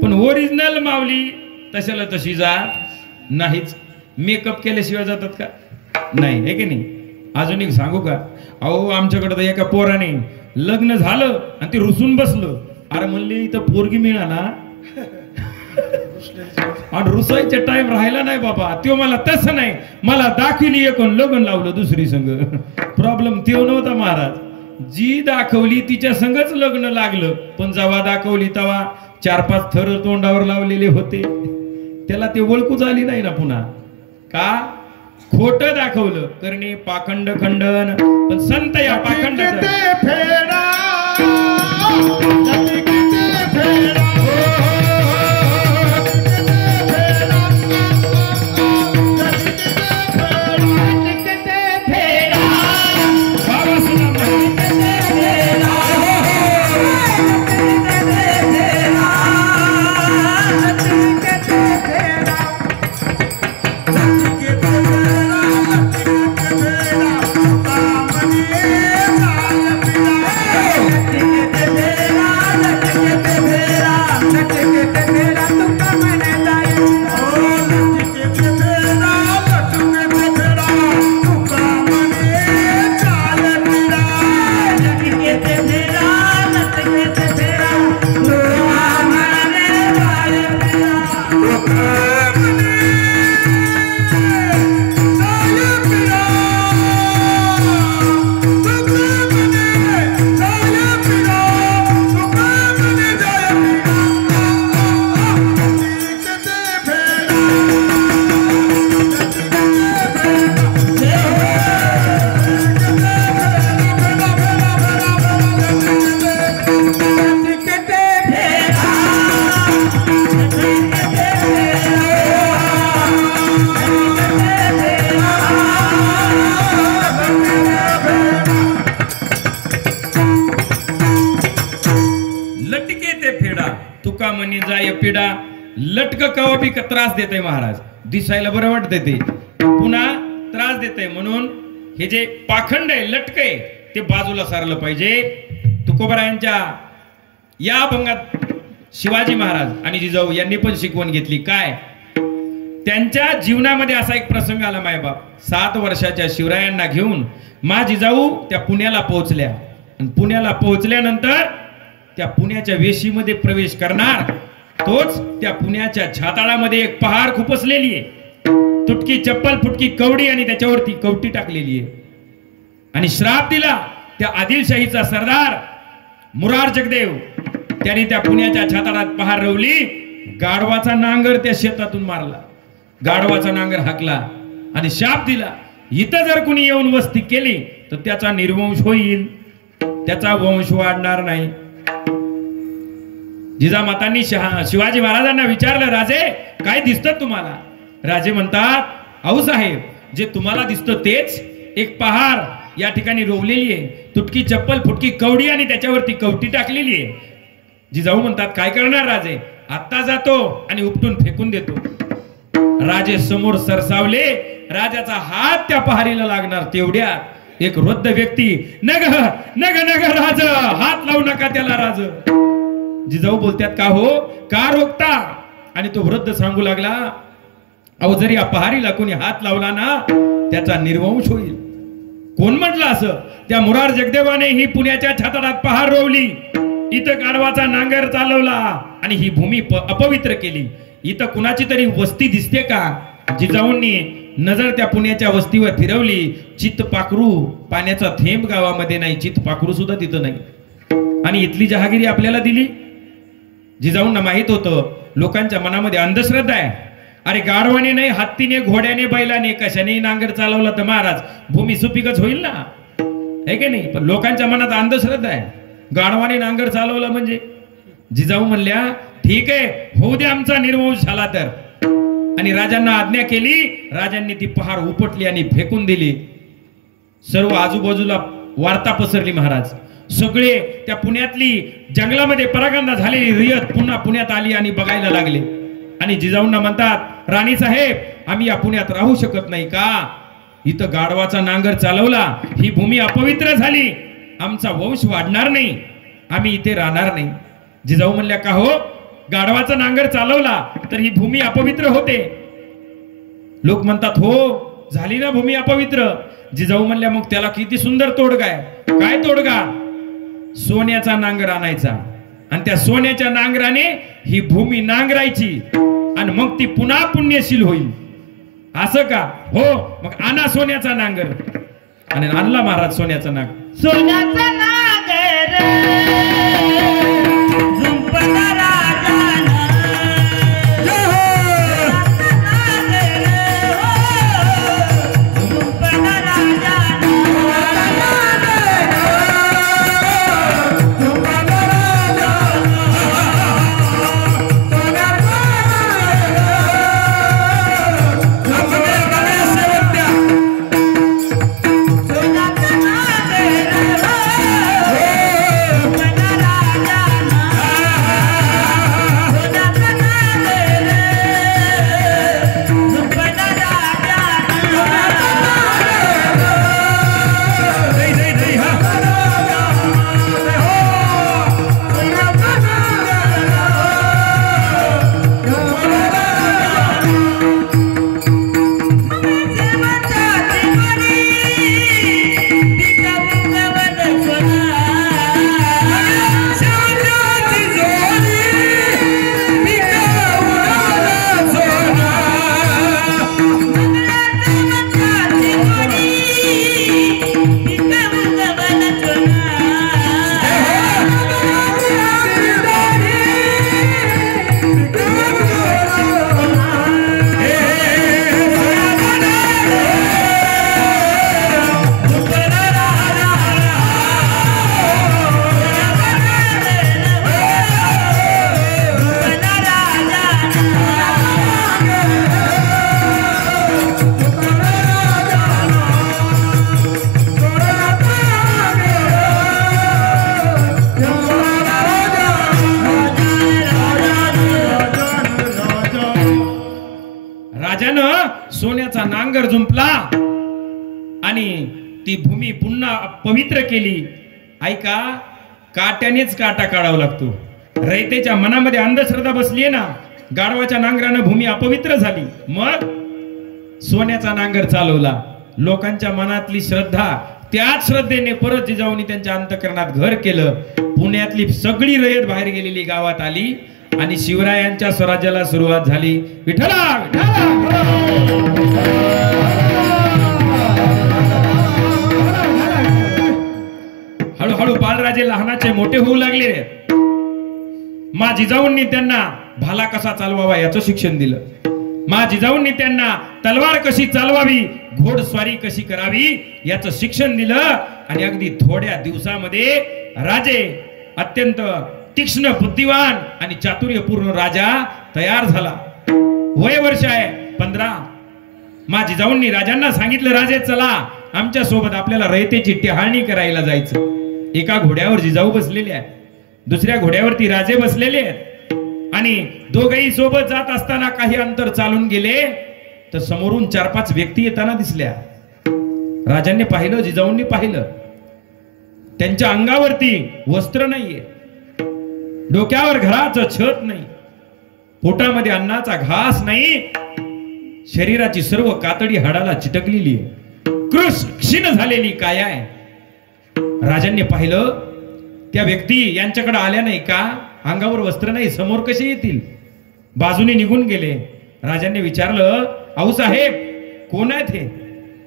पण ओरिजिनल मावली तशाला तशी जात नाहीच मेकअप केल्याशिवाय जातात का नाही हे की नाही अजून एक सांगू का अहो आमच्याकडे तर एका पोराने लग्न झालं आणि ते रुसून बसलं. अरे म्हणले इथं पोरगी मिळाला आणि रुसायचा टाइम राहिला नाही बाबा. तो मला तसं नाही, मला दाखवली एकूण लग्न लावलं दुसरी संग. प्रॉब्लेम तो नव्हता महाराज, जी दाखवली तिच्या संगच लग्न लागलं. पण जेव्हा दाखवली तेव्हा 4-5 थर तोंडावर लावलेले होते, त्याला ते ओळखूच आली नाही ना पुन्हा. का खोट दाखवलं करणे पाखंड खंडन. पण संत या पाखंडाचं पिढा लटक कवा बी त्रास देते महाराज. दिसायला बरं वाटतंय ते, पुन्हा त्रास देते. म्हणून हे जे पाखंड आहे, लटक आहे, ते बाजूला सारलं पाहिजे. तुकोबरायांच्या या अभंगात शिवाजी महाराज आणि जिजाऊ यांनी पण शिकवण घेतली. काय त्यांच्या जीवनामध्ये असा एक प्रसंग आला. मायबाप 7 वर्षाच्या शिवरायांना घेऊन मा जिजाऊ त्या पुण्याला पोहोचल्या. आणि पुण्याला पोहोचल्यानंतर त्या पुण्याच्या वेशीमध्ये प्रवेश करणार, तोच त्या पुण्याच्या छाताळामध्ये एक पहार खुपसलेली आहे. तुटकी चप्पल, फुटकी कवडी आणि त्याच्यावरती कवटी टाकलेली आहे. आणि श्राप दिला त्या आदिलशाहीचा सरदार मुरार जगदेव. त्याने त्या पुण्याच्या छाताळात पहार रवली. गाढवाचा नांगर त्या शेतातून मारला, गाढवाचा नांगर हाकला आणि शाप दिला, इथं जर कुणी येऊन वस्ती केली तर त्याचा निर्वंश होईल, त्याचा वंश वाढणार नाही. जिजामातांनी शिवाजी महाराजांना विचारलं, राजे काय दिसतं तुम्हाला? राजे म्हणतात, अहो साहेब, जे तुम्हाला दिसतं तेच. एक पहार या ठिकाणी रोवलेली आहे, तुटकी चप्पल, फुटकी कवडी आणि त्याच्यावरती कवटी टाकलेली आहे. जिजाऊ म्हणतात, काय करणार राजे? आत्ता जातो आणि उपटून फेकून देतो. राजे समोर सरसावले. राजाचा हात त्या पहारीला लागणार तेवढ्यात एक वृद्ध व्यक्ती, नग नग नग राज, हात लावू नका त्याला राज. जिजाऊ बोलतात, का हो, का रोखता? आणि तो वृद्ध सांगू लागला, अहो जरी या पहारीला कोणी हात लावला ना त्याचा निर्वंश होईल. कोण म्हटलं असं? त्या मुरार जगदेवाने ही पुण्याच्या छाताडात पहार रोवली, इथं गाढवाचा नांगर चालवला आणि ही भूमी अपवित्र केली. इथं कुणाची तरी वस्ती दिसते का? जिजाऊंनी नजर त्या पुण्याच्या वस्तीवर फिरवली. चित्त पाखरू, पाण्याचा थेंब गावामध्ये नाही, चित्त पाखरू सुद्धा तिथं नाही. आणि इथली जहागिरी आपल्याला दिली. जिजाऊंना माहित होतं लोकांच्या मनामध्ये अंधश्रद्धा आहे. अरे गाढवाने नाही, हत्तीने, घोड्याने, बैलाने, कशाने नांगर चालवला तर महाराज भूमी सुपीकच होईल ना, है की नाही? पण लोकांच्या मनात अंधश्रद्धा आहे, गाढवाने नांगर चालवला म्हणजे. जिजाऊ म्हणल्या, ठीक आहे, होऊ दे आमचा निर्वंश झाला तर. आणि राजांना आज्ञा केली. राजांनी ती पहार उपटली आणि फेकून दिली. सर्व आजूबाजूला वार्ता पसरली महाराज. सगळे त्या पुण्यातली जंगलामध्ये परागंदा झालेली रियत पुन्हा पुण्यात आली आणि बघायला लागले. आणि जिजाऊंना म्हणतात, राणी साहेब, आम्ही या पुण्यात राहू शकत नाही का? इथं गाढवाचा नांगर चालवला, ही भूमी अपवित्र झाली, आमचा वंश वाढणार नाही, आम्ही इथे राहणार नाही. जिजाऊ म्हणल्या, का हो, गाढवाचा नांगर चालवला तर ही भूमी अपवित्र होते? लोक म्हणतात, हो झाली ना भूमी अपवित्र. जिजाऊ म्हणल्या, मग त्याला किती सुंदर तोडगा आहे. काय तोडगा? सोन्याचा नांगर आणायचा आणि त्या सोन्याच्या नांगराने ही भूमी नांगरायची आणि मग ती पुन्हा पुण्यशील होईल. असं का? हो. मग आणा सोन्याचा नांगर. आणि आणला महाराज सोन्याचा नांगर. सोन्याचा नांगर झुंपला राजानं. सोन्याचा नांगर जुंपला आणि ती भूमी पुन्हा पवित्र केली. ऐका, काट्यानेच काटा काढावा लागतो. रयतेच्या मनामध्ये अंधश्रद्धा बसली आहे ना, गाढवाच्या नांगरानं भूमी अपवित्र झाली. मग सोन्याचा नांगर चालवला. लोकांच्या मनातली श्रद्धा त्याच श्रद्धेने परत जिजाऊनी त्यांच्या अंतःकरणात घर केलं. पुण्यातली सगळी रयत बाहेर गेलेली गावात आली आणि शिवरायांच्या स्वराज्याला सुरुवात झाली. विठ्ठला हळूहळू बाळराजे लहानाचे मोठे होऊ लागले. मा जिजाऊंनी त्यांना भाला कसा चालवावा याचं शिक्षण दिलं. मा जिजाऊंनी त्यांना तलवार कशी चालवावी, घोडस्वारी कशी करावी याचं शिक्षण दिलं. आणि अगदी थोड्या दिवसामध्ये राजे अत्यंत तीक्ष्ण बुद्धिवान आणि चातुर्यपूर्ण राजा तयार झाला. वय वर्ष आहे 15. मा जिजाऊंनी राजांना सांगितलं, राजे चला आमच्या सोबत आपल्याला रयतेची टेहाळणी करायला जायचं. एका घोड्यावर जिजाऊ बसलेले आहेत, दुसऱ्या घोड्यावरती राजे बसलेले आहेत. आणि दोघेही सोबत जात असताना काही अंतर चालून गेले तर समोरून 4-5 व्यक्ती येताना दिसल्या. राजांनी पाहिलं, जिजाऊंनी पाहिलं, त्यांच्या अंगावरती वस्त्र नाहीये, डोक्यावर घराचं छत नाही, पोटामध्ये अन्नाचा घास नाही, शरीराची सर्व कातडी हाडाला चिटकलेली आहे, क्षीण झालेली काया आहे. राजांनी पाहिलं, त्या व्यक्ती यांच्याकडे आल्या नाही का, अंगावर वस्त्र नाही, समोर कसे येतील, बाजूने निघून गेले. राजांनी विचारलं, आऊ साहेब कोण आहेत हे?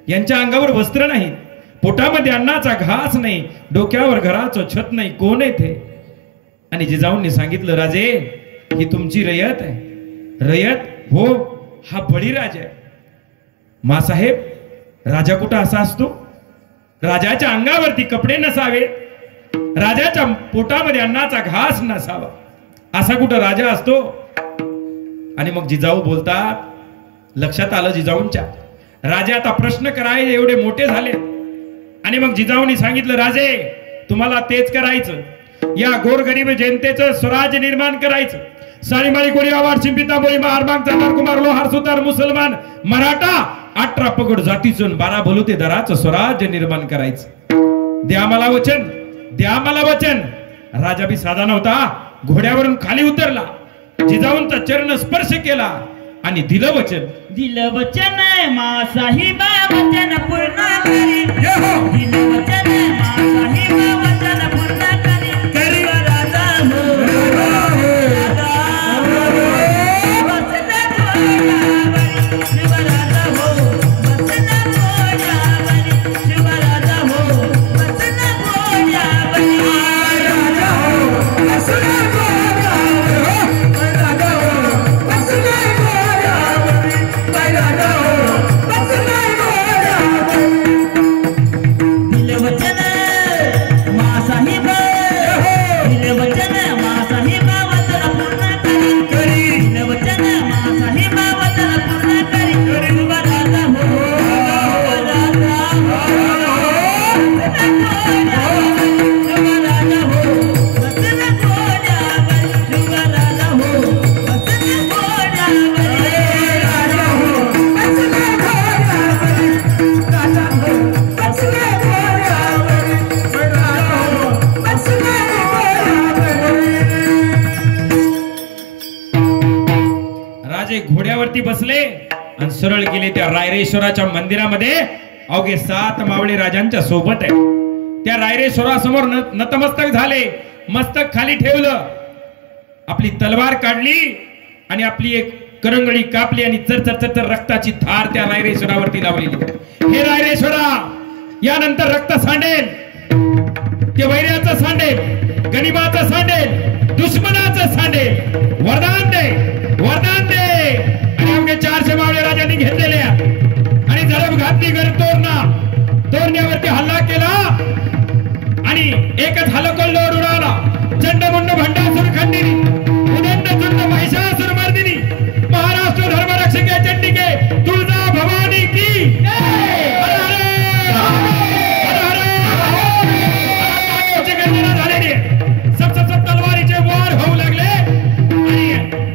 यांच्या अंगावर वस्त्र नाही, पोटामध्ये अन्नाचा घास नाही, डोक्यावर घराचं छत नाही, कोण आहेत हे? आणि जिजाऊंनी सांगितलं, राजे ही तुमची रयत आहे. रयत? हो, हा बळीराजा आहे. मासाहेब, राजा कुठं असा असतो? राजाच्या अंगावरती कपडे नसावे, राजाच्या पोटामध्ये अन्नाचा घास नसावा, असा कुठं राजा असतो? आणि मग जिजाऊ बोलतात, लक्षात आलं जिजाऊंच्या, राजा आता प्रश्न करायचे एवढे मोठे झाले. आणि मग जिजाऊंनी सांगितलं, राजे तुम्हाला तेच करायचं, या गोरगरीब जनतेचं स्वराज्य निर्माण करायचं. साळीमाळी कोळी आवार चिंपिता बोळी महारबाग चांदार कुमार लोहार सुतार मुसलमान मराठा 18 पगड जातीचं 12 बलुते दराचं स्वराज्य निर्माण करायचं. द्या मला वचन, द्या मला वचन. राजा बी साधा नव्हता, घोड्यावरून खाली उतरला, जिजाऊंचा चरण स्पर्श केला आणि दिलं वचन. दिलं वचन मासाहिबा वचन पूर्ण करी, दिलं वचन मासाहिबा वचन पूर्ण करी. घोड्यावरती बसले आणि सरळ गेले त्या रायरेश्वराच्या मंदिरामध्ये. अवघे 7 मावळे राजांच्या सोबत आहे. त्या रायरेश्वरासमोर नतमस्तक झाले, मस्तक खाली ठेवलं, आपली तलवार काढली आणि आपली एक करंगळी कापली आणि चरचर चरचर रक्ताची धार त्या रायरेश्वरावरती लावलेली. हे रायरेश्वरा, यानंतर रक्त सांडेल, ते वैर्याचं सांडेल, गनिमाचं सांडेल, दुश्मनाचं सांडेल. वरदान दे, वरदान दे. आणि अवघे 400 मावळे राजांनी घेतलेल्या आणि झडप घातली तोरण्यावरती हल्ला केला आणि एकच हलकोल्लोर उडाला. चंडमुंड भंडासुर खंडिनी, उदंड चुंड महिषासुर मर्दिनी, महाराष्ट्र धर्मरक्षके चंडिके तुळजा भवानी की झालेली. सब तलवारीचे वार होऊ लागले आणि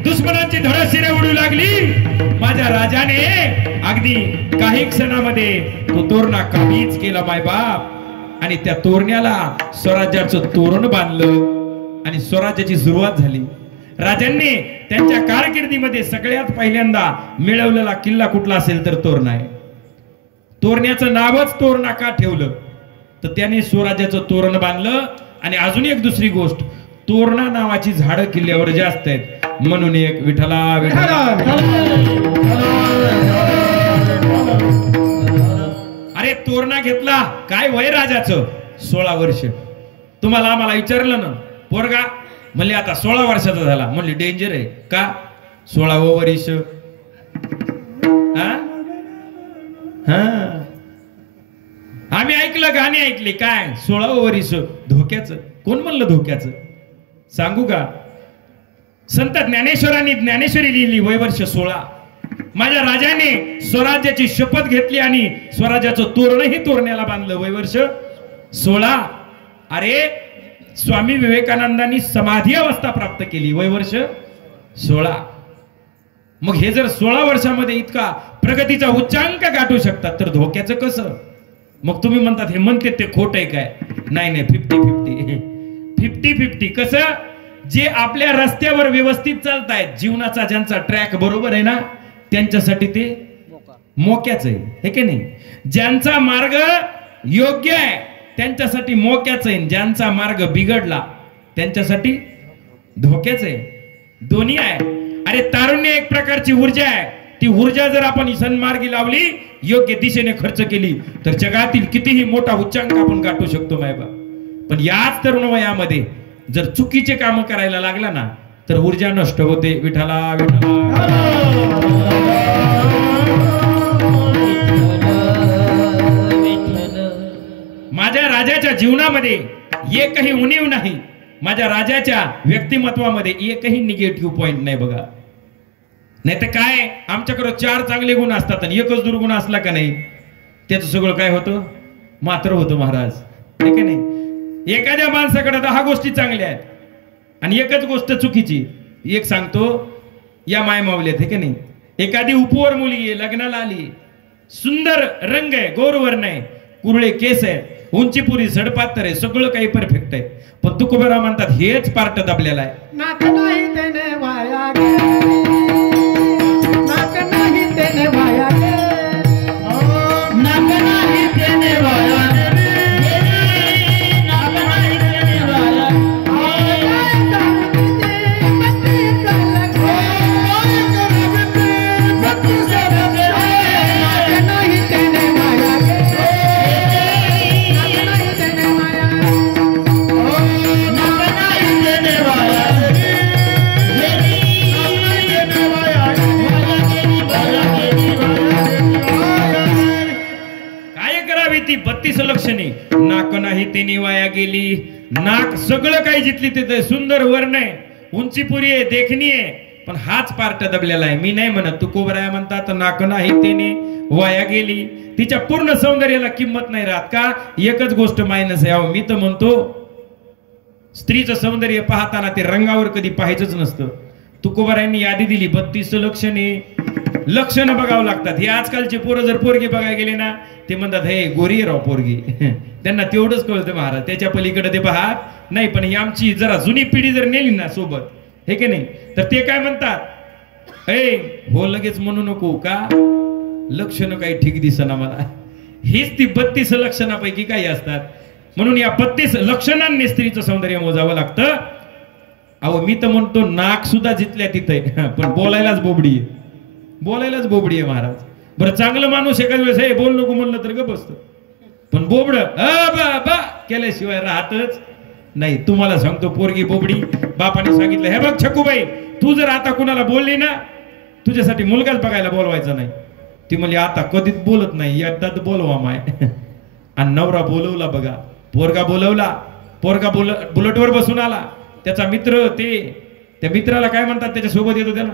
दुश्मनांची धडशिरे उडू लागली. माझ्या राजाने अगदी काही क्षणामध्ये तो तोरणा काबीज केला मायबाप. आणि त्या तोरण्याला स्वराज्याचं तोरण बांधलं आणि स्वराज्याची सुरुवात झाली. राजांनी त्यांच्या कारकिर्दीमध्ये सगळ्यात पहिल्यांदा मिळवलेला किल्ला कुठला असेल तर तोरणा आहे. तोरण्याचं नावच तोरणा का ठेवलं तर त्याने स्वराज्याचं तोरण बांधलं. आणि अजून एक दुसरी गोष्ट, तोरणा नावाची झाडं किल्ल्यावर जास्त आहेत म्हणून एक विठ्ठला विठ्ठला. अरे तोरणा घेतला, काय वय राजाचं? 16 वर्ष. तुम्हाला आम्हाला विचारलं ना पोरगा, म्हणले आता 16 वर्षाचा झाला. म्हणले डेंजर आहे का? 16वं वर्ष. आम्ही ऐकलं, गाणी ऐकली, काय 16वं वर्ष धोक्याचं. कोण म्हणलं धोक्याचं? सांगू का? संत ज्ञानेश्वरांनी ज्ञानेश्वरी लिहिली वय वर्ष 16. माझ्या राजाने स्वराज्याची शपथ घेतली आणि स्वराज्याचं तोरणही तोरण्याला बांधलं वय वर्ष 16. अरे स्वामी विवेकानंदांनी समाधी अवस्था प्राप्त केली वय वर्ष 16. मग हे जर 16 वर्षामध्ये इतका प्रगतीचा उच्चांक गाठू शकतात तर धोक्याचं कसं? मग तुम्ही म्हणतात हे म्हणते ते खोट आहे काय? नाही 50-50 कसं? जे आपल्या रस्त्यावर व्यवस्थित चालतायत, जीवनाचा ज्यांचा ट्रॅक बरोबर आहे ना, त्यांच्यासाठी ते मोक्याच आहे, हे की नाही? ज्यांचा मार्ग योग्य आहे त्यांच्यासाठी मोक्याच आहे, ज्यांचा मार्ग बिघडला त्यांच्यासाठी धोक्याच आहे. दोन्ही आहे. अरे तारुण्य एक प्रकारची ऊर्जा आहे. ती ऊर्जा जर आपण सन्मार्गी लावली, योग्य दिशेने खर्च केली तर जगातील कितीही मोठा उच्चांक आपण गाठू शकतो मायबा. पण याच तरुण वयामध्ये जर चुकीचे काम करायला लागला ना तर ऊर्जा नष्ट होते. विठ्ठला विठ्ठला. माझ्या राजाच्या जीवनामध्ये एकही उणीव नाही. माझ्या राजाच्या व्यक्तिमत्वामध्ये एकही निगेटिव्ह पॉइंट नाही बघा. नाही तर काय, आमच्याकडे 4 चांगले गुण असतात आणि एकच दुर्गुण असला का नाही त्याचं सगळं काय होतं? मात्र होतं महाराज, हे की नाही? एखाद्या माणसाकडे 10 गोष्टी चांगल्या आहेत आणि एकच गोष्ट चुकीची. एक सांगतो, या मायमावल्यात, हे की नाही? एखादी उपवर मुलगी आहे, लग्नाला आली, सुंदर रंग आहे, गोरवर्ण आहे, कुरळे केस आहे, उंची पुरी, सडपातर आहे, सगळं काही परफेक्ट आहे. पण तुकोबराव म्हणतात हेच पार्ट दबलेला आहे. नाक नाही तेने वाया गे, नाक नाही तेने वाया गे, नाक नाही तेने वाया गे, नाक नाही तेने वाया ती 32 लक्षणे. नाक नाही तेने वाया गेली. नाक सगळं काही जिथली तिथे सुंदर वर्ण आहे, उंची पुरी आहे, देखणी आहे, पण हाच पार्ट दबलेला आहे. मी नाही म्हणत, तुकोबराय म्हणतात नाक नाही तेने वाया गेली. तिच्या पूर्ण सौंदर्याला किंमत नाही राहत का? एकच गोष्ट मायनस आहे. मी तर म्हणतो स्त्रीचं सौंदर्य पाहताना ते रंगावर कधी पाहायचंच नसतं. तुकोबरायांनी यादी दिली 32 लक्षणे. लक्षणं बघावं लागतात. हे आजकालचे पोरं जर पोरगी बघायला गेले ना ते म्हणतात हे गोरी राव पोरगी. त्यांना तेवढंच कळतं महाराज, त्याच्या पलीकडे ते पाहत नाही. पण ही आमची जरा जुनी पिढी जर नेली ना सोबत, हे की नाही, तर ते काय म्हणतात, ए हो लगेच म्हणू नको का, लक्षणं काही ठीक दिसना मला. हीच ती 32 लक्षणापैकी काही असतात. म्हणून या 32 लक्षणांनी स्त्रीचं सौंदर्य मोजावं लागतं. अहो मी तर म्हणतो नाक सुद्धा जिथल्या तिथे, पण बोलायलाच बोबडी आहे, बोलायलाच बोबडी आहे महाराज. बरं चांगलं माणूस एखाद वेळेस हे बोल नको म्हणलं तर गप बसतं, पण बोबड बा केल्याशिवाय राहतच नाही. तुम्हाला सांगतो पोरगी बोबडी, बापाने सांगितलं हे बघ छकूबाई, तू जर आता कुणाला बोलली ना, तुझ्यासाठी मुलगाच बघायला बोलवायचा नाही. ती म्हणली आता कधीच बोलत नाही, एकदा तर बोलवा माय. आणि नवरा बोलवला बघा, पोरगा बोलवला, पोरगा बुलेटवर बसून आला. त्याचा मित्र त्या मित्राला काय म्हणतात, त्याच्या सोबत येतो त्याला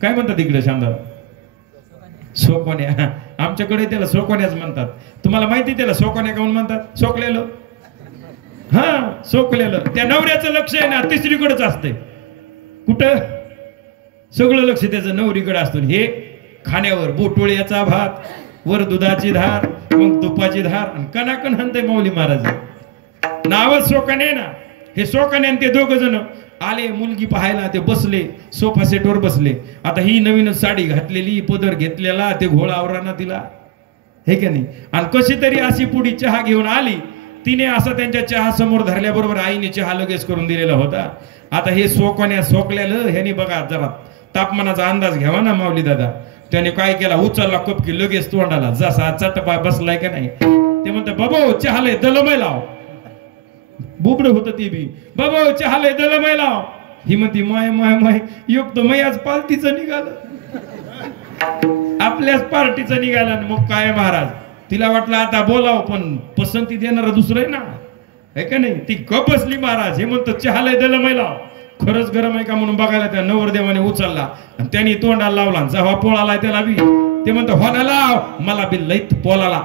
काय म्हणतात इकडे शामदार, सोकोन्या. आमच्याकडे त्याला सोकोन्याच म्हणतात. तुम्हाला माहिती त्याला सोकोन्या काऊन म्हणतात? सोकलेलं, हा सोकलेलं. त्या नवऱ्याचं लक्ष आहे ना तिसरीकडेच असतंय. कुठं? सगळं लक्ष त्याचं नवरीकडे असतो. हे खाण्यावर बोटोळ्याचा भात, वर दुधाची धार, मग तुपाची धार, आणि कणाकण हनते माऊली महाराज. नावच सोकाने ना. हे सोकाने ते दोघ जण आले मुलगी पाहायला. ते बसले सोफा सेटवर बसले. आता ही नवीन साडी घातलेली, पदर घेतलेला, ते घोळ आवराना तिला, हे का नाही. आणि कशी तरी अशी पुढी चहा घेऊन आली. तिने असं त्यांच्या चहा समोर धरल्याबरोबर आईने चहा लगेच करून दिलेला होता. आता हे सोकण्या सोकल्यालं ह्याने बघा जरा तापमानाचा अंदाज घ्यावा ना माऊली दादा. त्याने काय केला, उचलला कप की लगेच तोंडाला जसा चटपा बसलाय का नाही. ते म्हणते बाबा चहाले दलमय लाव. बुबड होत ती बी, बाबा चहाले दलमय लाव. ही म्हणती माय माय माय, योग तर मै आज पार्टीचं निघालं, आपल्याच पार्टीचं निघालं. मग काय महाराज, तिला वाटलं आता बोलाव, पण पसंती देणार दुसरं आहे ना, है का नाही. ती गप बसली महाराज. हे म्हणतो चहाले दलमय लाव. खरंच गरम आहे का म्हणून बघायला त्या नवरदेवाने उचलला आणि त्यांनी तोंडाला लावला. जेव्हा पोळाला त्याला बी ते म्हणतो हो ना लाव, मला बी लईत पोलाला.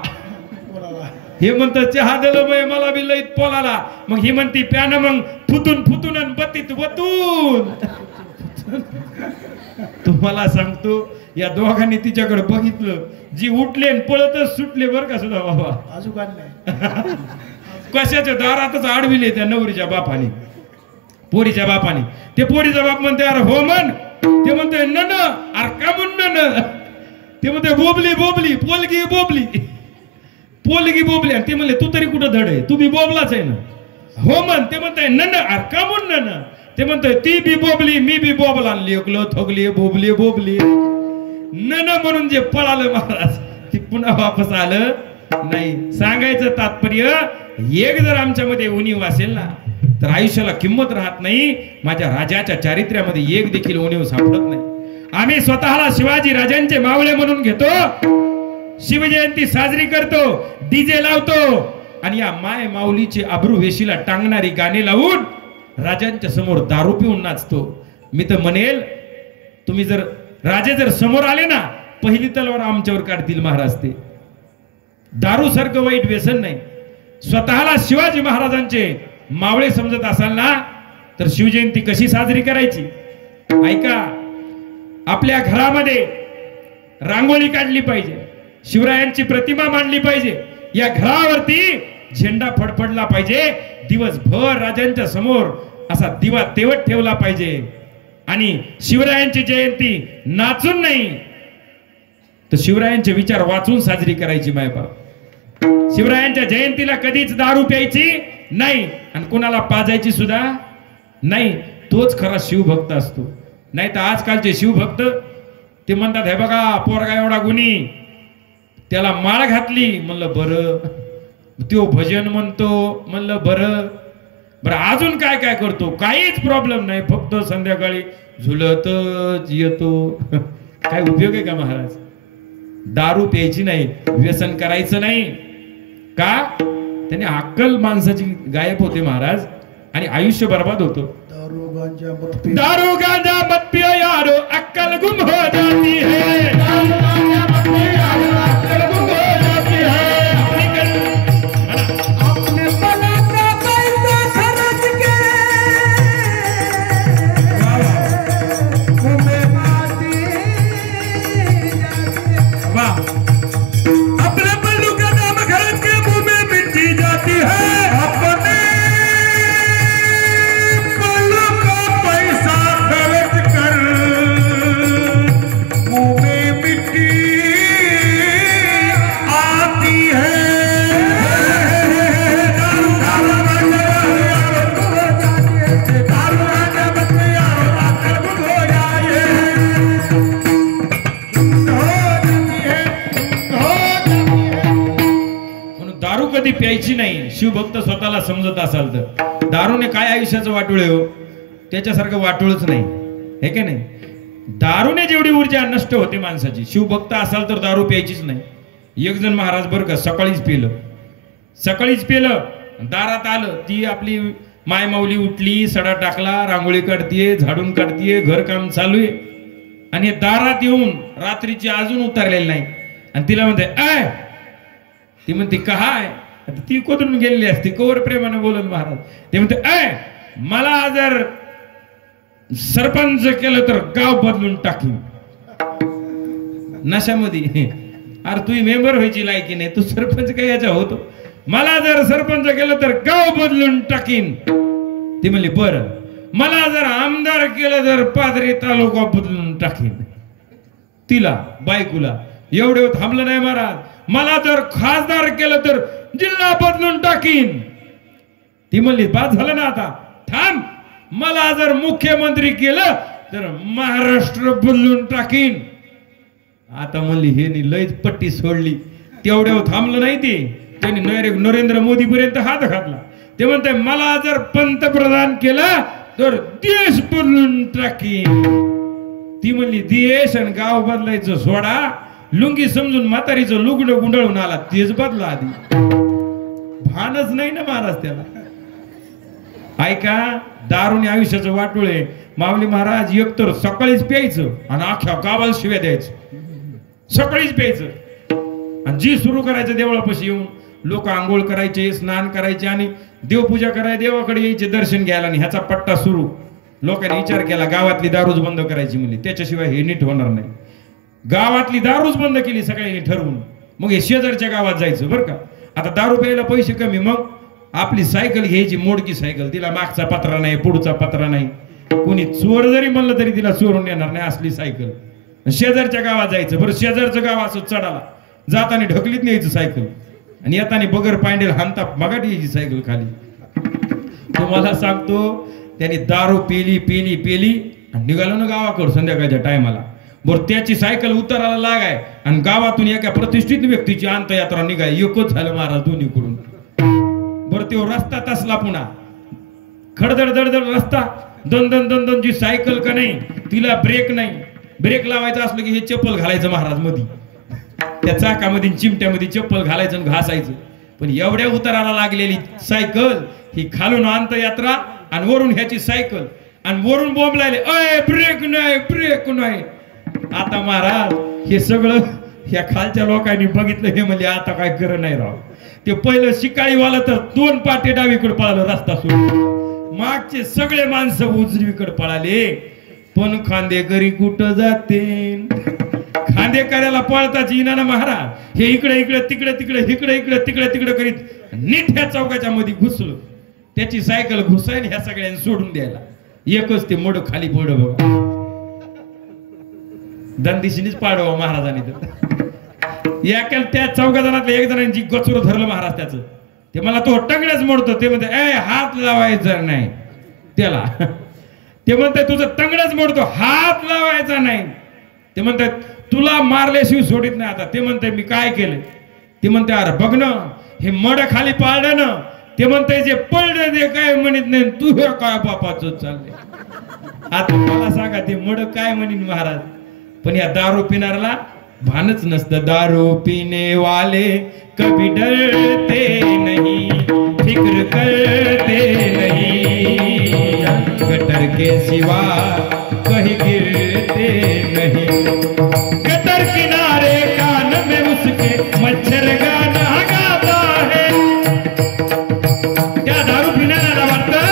हे म्हणतं चहा दिलं मग मला बी लईत पोलाला. मग ही म्हणती प्यानं मग फुतून फुतून आणि बत्तीत वतून. तुम्हाला सांगतो या दोघांनी तिच्याकडे बघितलं, जी उठले आणि पळतच सुटले बरं का सुद्धा बाबा. कशाच्या दारातच आडविले त्या नवरीच्या बापाने, पोरीच्या बापाने. ते पोरीचा बाप म्हणते अरे हो म्हण. ते म्हणते न अरे का म्हण न. ते म्हणते बोबली बोबली, पोलगी बोबली, पोलगी बोबली. आणि ते म्हणले तू तरी कुठं धड आहे, तू बी बोबलाच आहे ना. हो म्हण. ते म्हणताय न अरे का म्हण न. ते म्हणतोय ती बी बोबली, मी बी बोबला, लेकलो थोगली बोबली बोबली. न म्हणून जे पळालं महाराज, ती पुन्हा वापस आलं नाही. सांगायचं तात्पर्य, एक जर आमच्यामध्ये उणीव असेल ना तर आयुष्याला किंमत राहत नाही. माझ्या राजाच्या चारित्र्यामध्ये एक देखील उणीव सापडत नाही. आम्ही स्वतःला शिवाजी राजांचे मावळे म्हणून घेतो, शिवजयंती साजरी करतो, डीजे लावतो, आणि या माय माऊलीची अब्रू वेशीला टांगणारी गाणी लावून राजांच्या समोर दारू पिऊन नाचतो. मी तर म्हणेल, तुम्ही जर राजे जर समोर आले ना, पहिली तलवार आमच्यावर काढतील महाराज. ते दारू सारखं वाईट व्यसन नाही. स्वतःला शिवाजी महाराजांचे मावळे समजत असाल ना, तर शिवजयंती कशी साजरी करायची ऐका. आपल्या घरामध्ये रांगोळी काढली पाहिजे, शिवरायांची प्रतिमा मांडली पाहिजे, या घरावरती झेंडा फडफडला पाहिजे, दिवसभर राजांच्या समोर असा दिवा तेवत ठेवला पाहिजे. आणि शिवरायांची जयंती नाचून नाही तर शिवरायांचे विचार वाचून साजरी करायची. मायबाप, शिवरायांच्या जयंतीला कधीच दारू प्यायची नाही आणि कोणाला पाजायची सुद्धा नाही. तोच खरा शिवभक्त असतो. नाही तर आजकालचे शिवभक्त ते म्हणतात हे बघा पोरगा एवढा गुणी, त्याला माळ घातली म्हणलं बरं, तो भजन म्हणतो म्हणलं बरं, बरं अजून काय काय करतो, काहीच प्रॉब्लेम नाही, फक्त संध्याकाळी झुलतच येतो. काय उपयोग आहे का महाराज? दारू प्यायची नाही, व्यसन करायचं नाही का? त्याने अक्कल माणसाची गायब होते महाराज आणि आयुष्य बर्बाद होतो. दारू गांजा मत पियो यारो, अक्कल गुम हो जाती है. प्यायची नाही. शिवभक्त स्वतःला समजत असाल तर दारूने काय आयुष्याचं वाटोळ हो, त्याच्यासारखं वाटोळच नाही, हे की नाही. दारूने जेवढी ऊर्जा नष्ट होते माणसाची, शिवभक्त असाल तर दारू प्यायचीच नाही. एक जण महाराज बरं का सकाळीच पेलं, दारात आलं, ती आपली मायमाऊली उठली, सडा टाकला, रांगोळी काढतीये, झाडून काढतीये, घरकाम चालू आहे, आणि दारात येऊन रात्रीची अजून उतरलेली नाही, आणि तिला म्हणते आय, ती म्हणते काय, ती कोदरून गेलेली असते, कवर प्रेमाने बोलत महाराज. ते म्हणते आय, मला जर सरपंच केलं तर गाव बदलून टाकीन. नशामध्ये, अरे तू मेंबर व्हायची लायकी नाही, तू सरपंच काय याचा होतो, मला जर सरपंच केलं तर गाव बदलून टाकीन. ती म्हणली बरं, मला जर आमदार केलं तर पादरी तालुका बदलून टाकीन. तिला बायकोला एवढे थांबलं नाही महाराज, मला जर खासदार केलं तर जिल्हा बदलून टाकीन. ती म्हणली बाद झालं ना, आता थांब, मला जर मुख्यमंत्री केलं तर महाराष्ट्र बदलून टाकीन. आता म्हणली हे लयच पट्टी सोडली, तेवढ्या थांबलं नाही ते, त्यांनी नरेंद्र मोदी पर्यंत हात घातला. ते म्हणते मला जर पंतप्रधान केलं तर देश बदलून टाकीन. ती म्हणली देश आणि गाव बदलायचं सोडा, लुंगी समजून म्हातारीचं लुगडं गुंडळून आला तेच बदला आधी. भानच नाही ना महाराज त्याला. ऐका, दारूने आयुष्याचं वाटोळे. माऊली महाराज एकतर सकाळीच प्यायचं आणि अख्ख्या गावाला शिव्या द्यायचं, सकाळीच प्यायचं, आणि जी सुरू करायचं देवळापाशी येऊन लोक आंघोळ करायचे, स्नान करायचे आणि देवपूजा करायला देवाकडे यायचे दर्शन घ्यायला. आणि ह्याचा पट्टा सुरू. लोकांनी विचार केला गावातली दारूच बंद करायची म्हणजे, त्याच्याशिवाय हे नीट होणार नाही. गावातली दारूच बंद केली सगळ्यांनी ठरवून. मग हे शेजारच्या गावात जायचं बरं का. आता दारू प्यायला पैसे कमी, मग आपली सायकल घ्यायची, मोडकी सायकल, तिला मागचा पत्रा नाही, पुढचा पत्रा नाही, कोणी चोर जरी म्हणलं तरी तिला चोरून येणार नाही असली सायकल. शेजारच्या गावात जायचं. बरं, शेजारचं गाव असं चढाला, जाताना ढकलीत न्यायचं सायकल, आणि येताना बगर पांडेल हानता मगाट यायची सायकल खाली. तुम्हाला सांगतो, त्याने दारू पेली आणि निघालो ना गावाकडं संध्याकाळच्या टायमाला. बरं, त्याची सायकल उतरायला लागाय आणि गावातून एका प्रतिष्ठित व्यक्तीची अंतयात्रा निघाय. एकच झालं महाराज दोन्हीकडून. बरं, तो रस्ता तसला पुन्हा खडधड दडदड रस्ता, दन जी सायकल का नाही, तिला ब्रेक नाही. ब्रेक लावायचं असलं की हे चप्पल घालायचं महाराज मध्ये, त्या चाकामध्ये चिमट्यामध्ये चप्पल घालायचं आणि घासायचं. पण एवढ्या उतराला लागलेली सायकल ही, खालून अंतयात्रा आणि वरून ह्याची सायकल, आणि वरून बोंब लागले, अय ब्रेक नाही. आता महाराज हे सगळं ह्या खालच्या लोकांनी बघितलं, हे म्हणजे आता काय खरं नाही राव. ते पहिलं शिकाळीवाला तर 2 पाटे डावीकडे पळालं रस्ता सोडून, मागचे सगळे माणसं उजवीकडे पळाले. पण खांदेकरी कुठं जाते, खांदेकऱ्याला पळताच येईना ना महाराज. हे इकडे तिकडे तिकडे करीत नीट ह्या चौकाच्या मध्ये घुसलो. त्याची सायकल घुसायला ह्या सगळ्यांनी सोडून द्यायला. एकच ते मोड खाली पड बघा, दंदिशीनीच पाडवा महाराजांनी. तर त्या 4 जणातल्या 1 जणांची गचुर धरलं महाराज त्याचं. ते मला तो टंगड्याच मोडतो. ते म्हणते ए हात लावायचा नाही त्याला. ते म्हणते तुझं टंगड्याच मोडतो, हात लावायचा नाही. ते म्हणतात तुला मारल्याशिवाय सोडित नाही आता. ते म्हणते मी काय केलं. ते म्हणते अरे बघ ना, हे मड खाली पाळलं ना. ते म्हणते जे पडलं ते काय म्हणत नाही, तू काय बापाचं चाललंय. आता मला सांगा ते मड काय म्हणीन महाराज. पण या दारू पिणाऱ्याला भानच नसतं. दारू पीने वाले कभी डरते नहीं, फिक्र करते नहीं, गटर के सिवा कहीं गिरते नहीं. गटर किनारे कान में उसके मच्छर गाना गाता है. त्या दारू पिणाऱ्याला वाटतं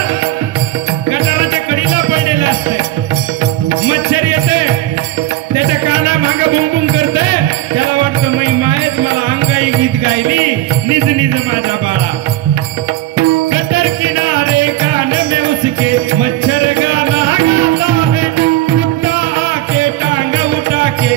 गटाराच्या कडीला पडलेलं असतंय, मच्छर येते त्याच्या काना माग बुंबुंग करते. त्याला वाटतं मै मायच मला अंगाई गीत गायली, निज निज माझा बाळा. गटर किनारे कान में उसके मच्छर गाना गाता है. कुत्ता आके टांग उठा के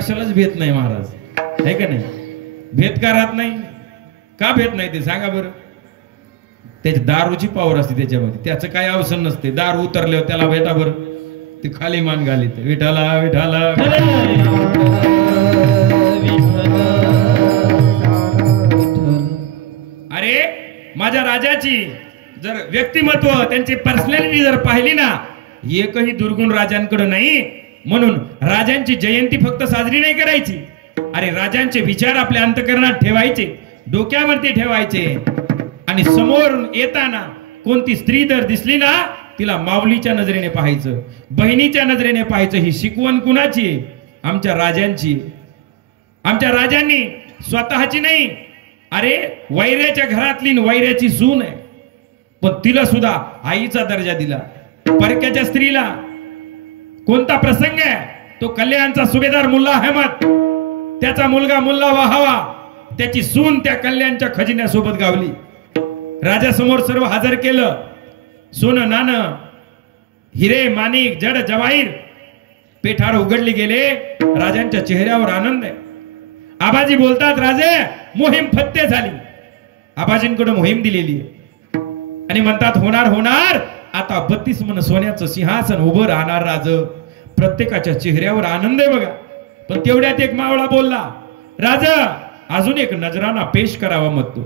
कशालाच भेट नाही महाराज, आहे का नाही? भेट का राहत नाही? का भेट नाही ते सांगा बरं. त्याची दारूची पावर असते त्याच्यामध्ये, त्याचं काय अवसन नसते. दारू उतरल्यावर त्याला भेटा बरं, ते खाली मान घालीत विठाला विठाला. अरे माझ्या राजाची जर व्यक्तिमत्व, त्यांची पर्सनॅलिटी जर पाहिली ना, एकही दुर्गुण राजांकडे नाही. म्हणून राजांची जयंती फक्त साजरी नाही करायची. अरे राजांचे विचार आपल्या अंतःकरणात ठेवायचे, डोक्यावरती ठेवायचे. आणि समोर येताना कोणती स्त्री जर दिसली ना, तिला माऊलीच्या नजरेने पाहायचं, बहिणीच्या नजरेने पाहायचं. ही शिकवण कुणाची? आमच्या राजांची. आमच्या राजांनी स्वतःची नाही, अरे वैऱ्याच्या घरातली वैऱ्याची सून आहे, पण तिला सुद्धा आईचा दर्जा दिला. परक्याच्या स्त्रीला कोणता प्रसंग आहे? तो कल्याणचा सुभेदार मुल्ला अहमद, त्याचा मुलगा मुल्ला वाहावा, त्याची सून त्या कल्याणच्या खजिन्यासोबत गावली. राजासमोर सर्व हजर केलं. सोनं नाणं, हिरे माणिक जड जवाहीर पेठार उघडले गेले. राजांच्या चेहऱ्यावर आनंद आहे. आबाजी बोलतात, राजे मोहीम फत्ते झाली. आबाजींकडे मोहीम दिलेली आहे आणि म्हणतात होणार होणार. आता 32 मन सोन्याचं सिंहासन उभं राहणार राज. प्रत्येकाच्या चेहऱ्यावर आनंद आहे बघा. पण तेवढ्यात एक मावळा बोलला, राजा अजून एक नजराना पेश करावा म्हणतो.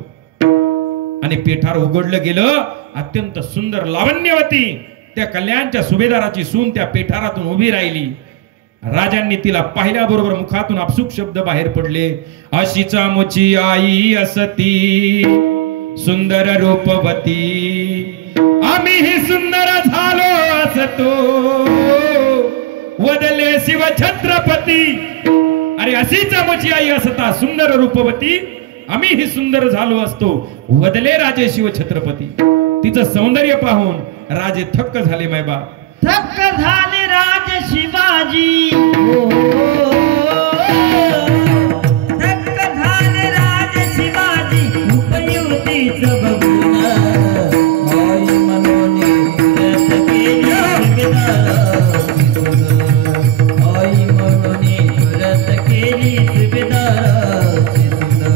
आणि पेठार उघडलं गेलं. अत्यंत सुंदर लावण्यवती त्या कल्याणच्या सुभेदाराची सून त्या पेठारातून उभी राहिली. राजांनी तिला पाहिल्याबरोबर मुखातून आपसुक शब्द बाहेर पडले, अशीचा मुची आई असती सुंदर रूपवती, आम्ही ही सुंदर झालो असतो वदले शिव छत्रपती. अरे अशीचा मुची आई असता सुंदर रूपवती, आम्ही ही सुंदर झालो असतो वदले राजे शिव छत्रपती. तिचं सौंदर्य पाहून राजे थक्क झाले. मायबा थक्क झाले राज शिवाजी. थक्क झाले राज शिवाजी. उपयुक्तीच बघून आई मनोनी व्रत केली सुभेदाराची सून. आई मनोनी व्रत केली सुभेदाराची सून.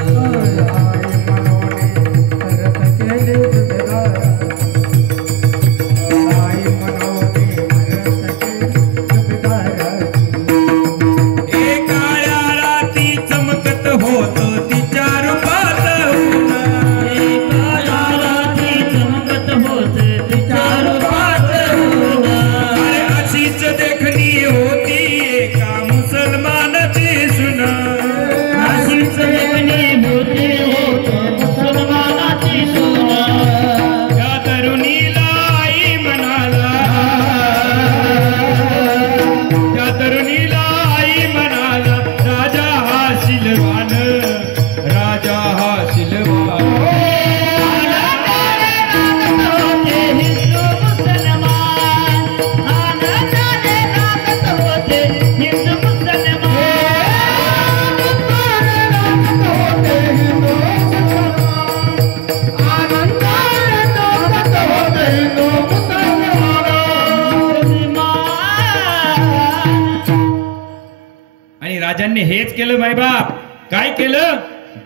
राजांनी हेच केलं मायबाप. काय केलं?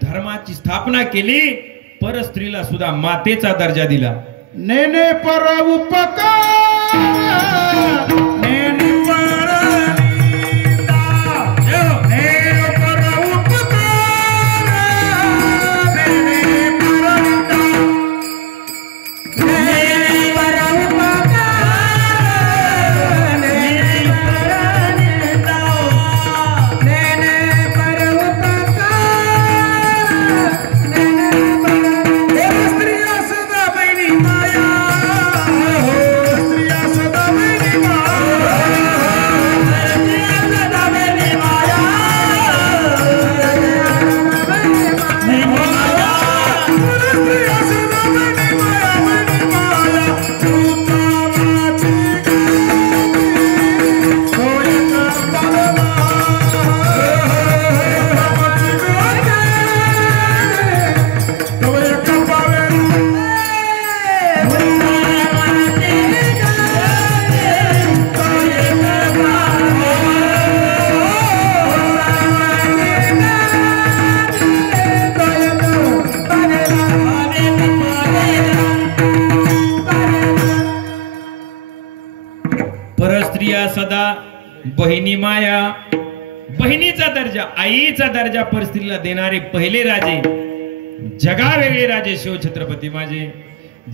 धर्माची स्थापना केली. परस्त्रीला सुद्धा मातेचा दर्जा दिला. नेने पर उपकार, नेने पर निंदा, नेने पर उपकार, नेने पर निंदा, नेने पर उपकार, नेने पर निंदा, नेने पर उपकार, नेने पर स्त्रिया सदा बहिणी माया, स्त्रिया सदा माया, बहिणीचा दर्जा, आईचा दर्जा परिस्थितीला देणारे पहिले राजे, जगा वेगळे राजे शिवछत्रपती माझे.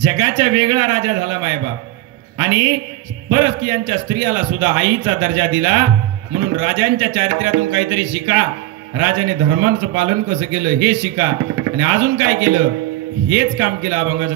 जगाच्या वेगळा राजा झाला मायबाप आणि परस्त्रियांच्या स्त्रियाला सुद्धा आईचा दर्जा दिला. म्हणून राजांच्या चारित्र्यातून काहीतरी शिका. राजाने धर्मांचं पालन कसं केलं हे शिका. आणि अजून काय केलं हेच काम केलं अभंगाचं.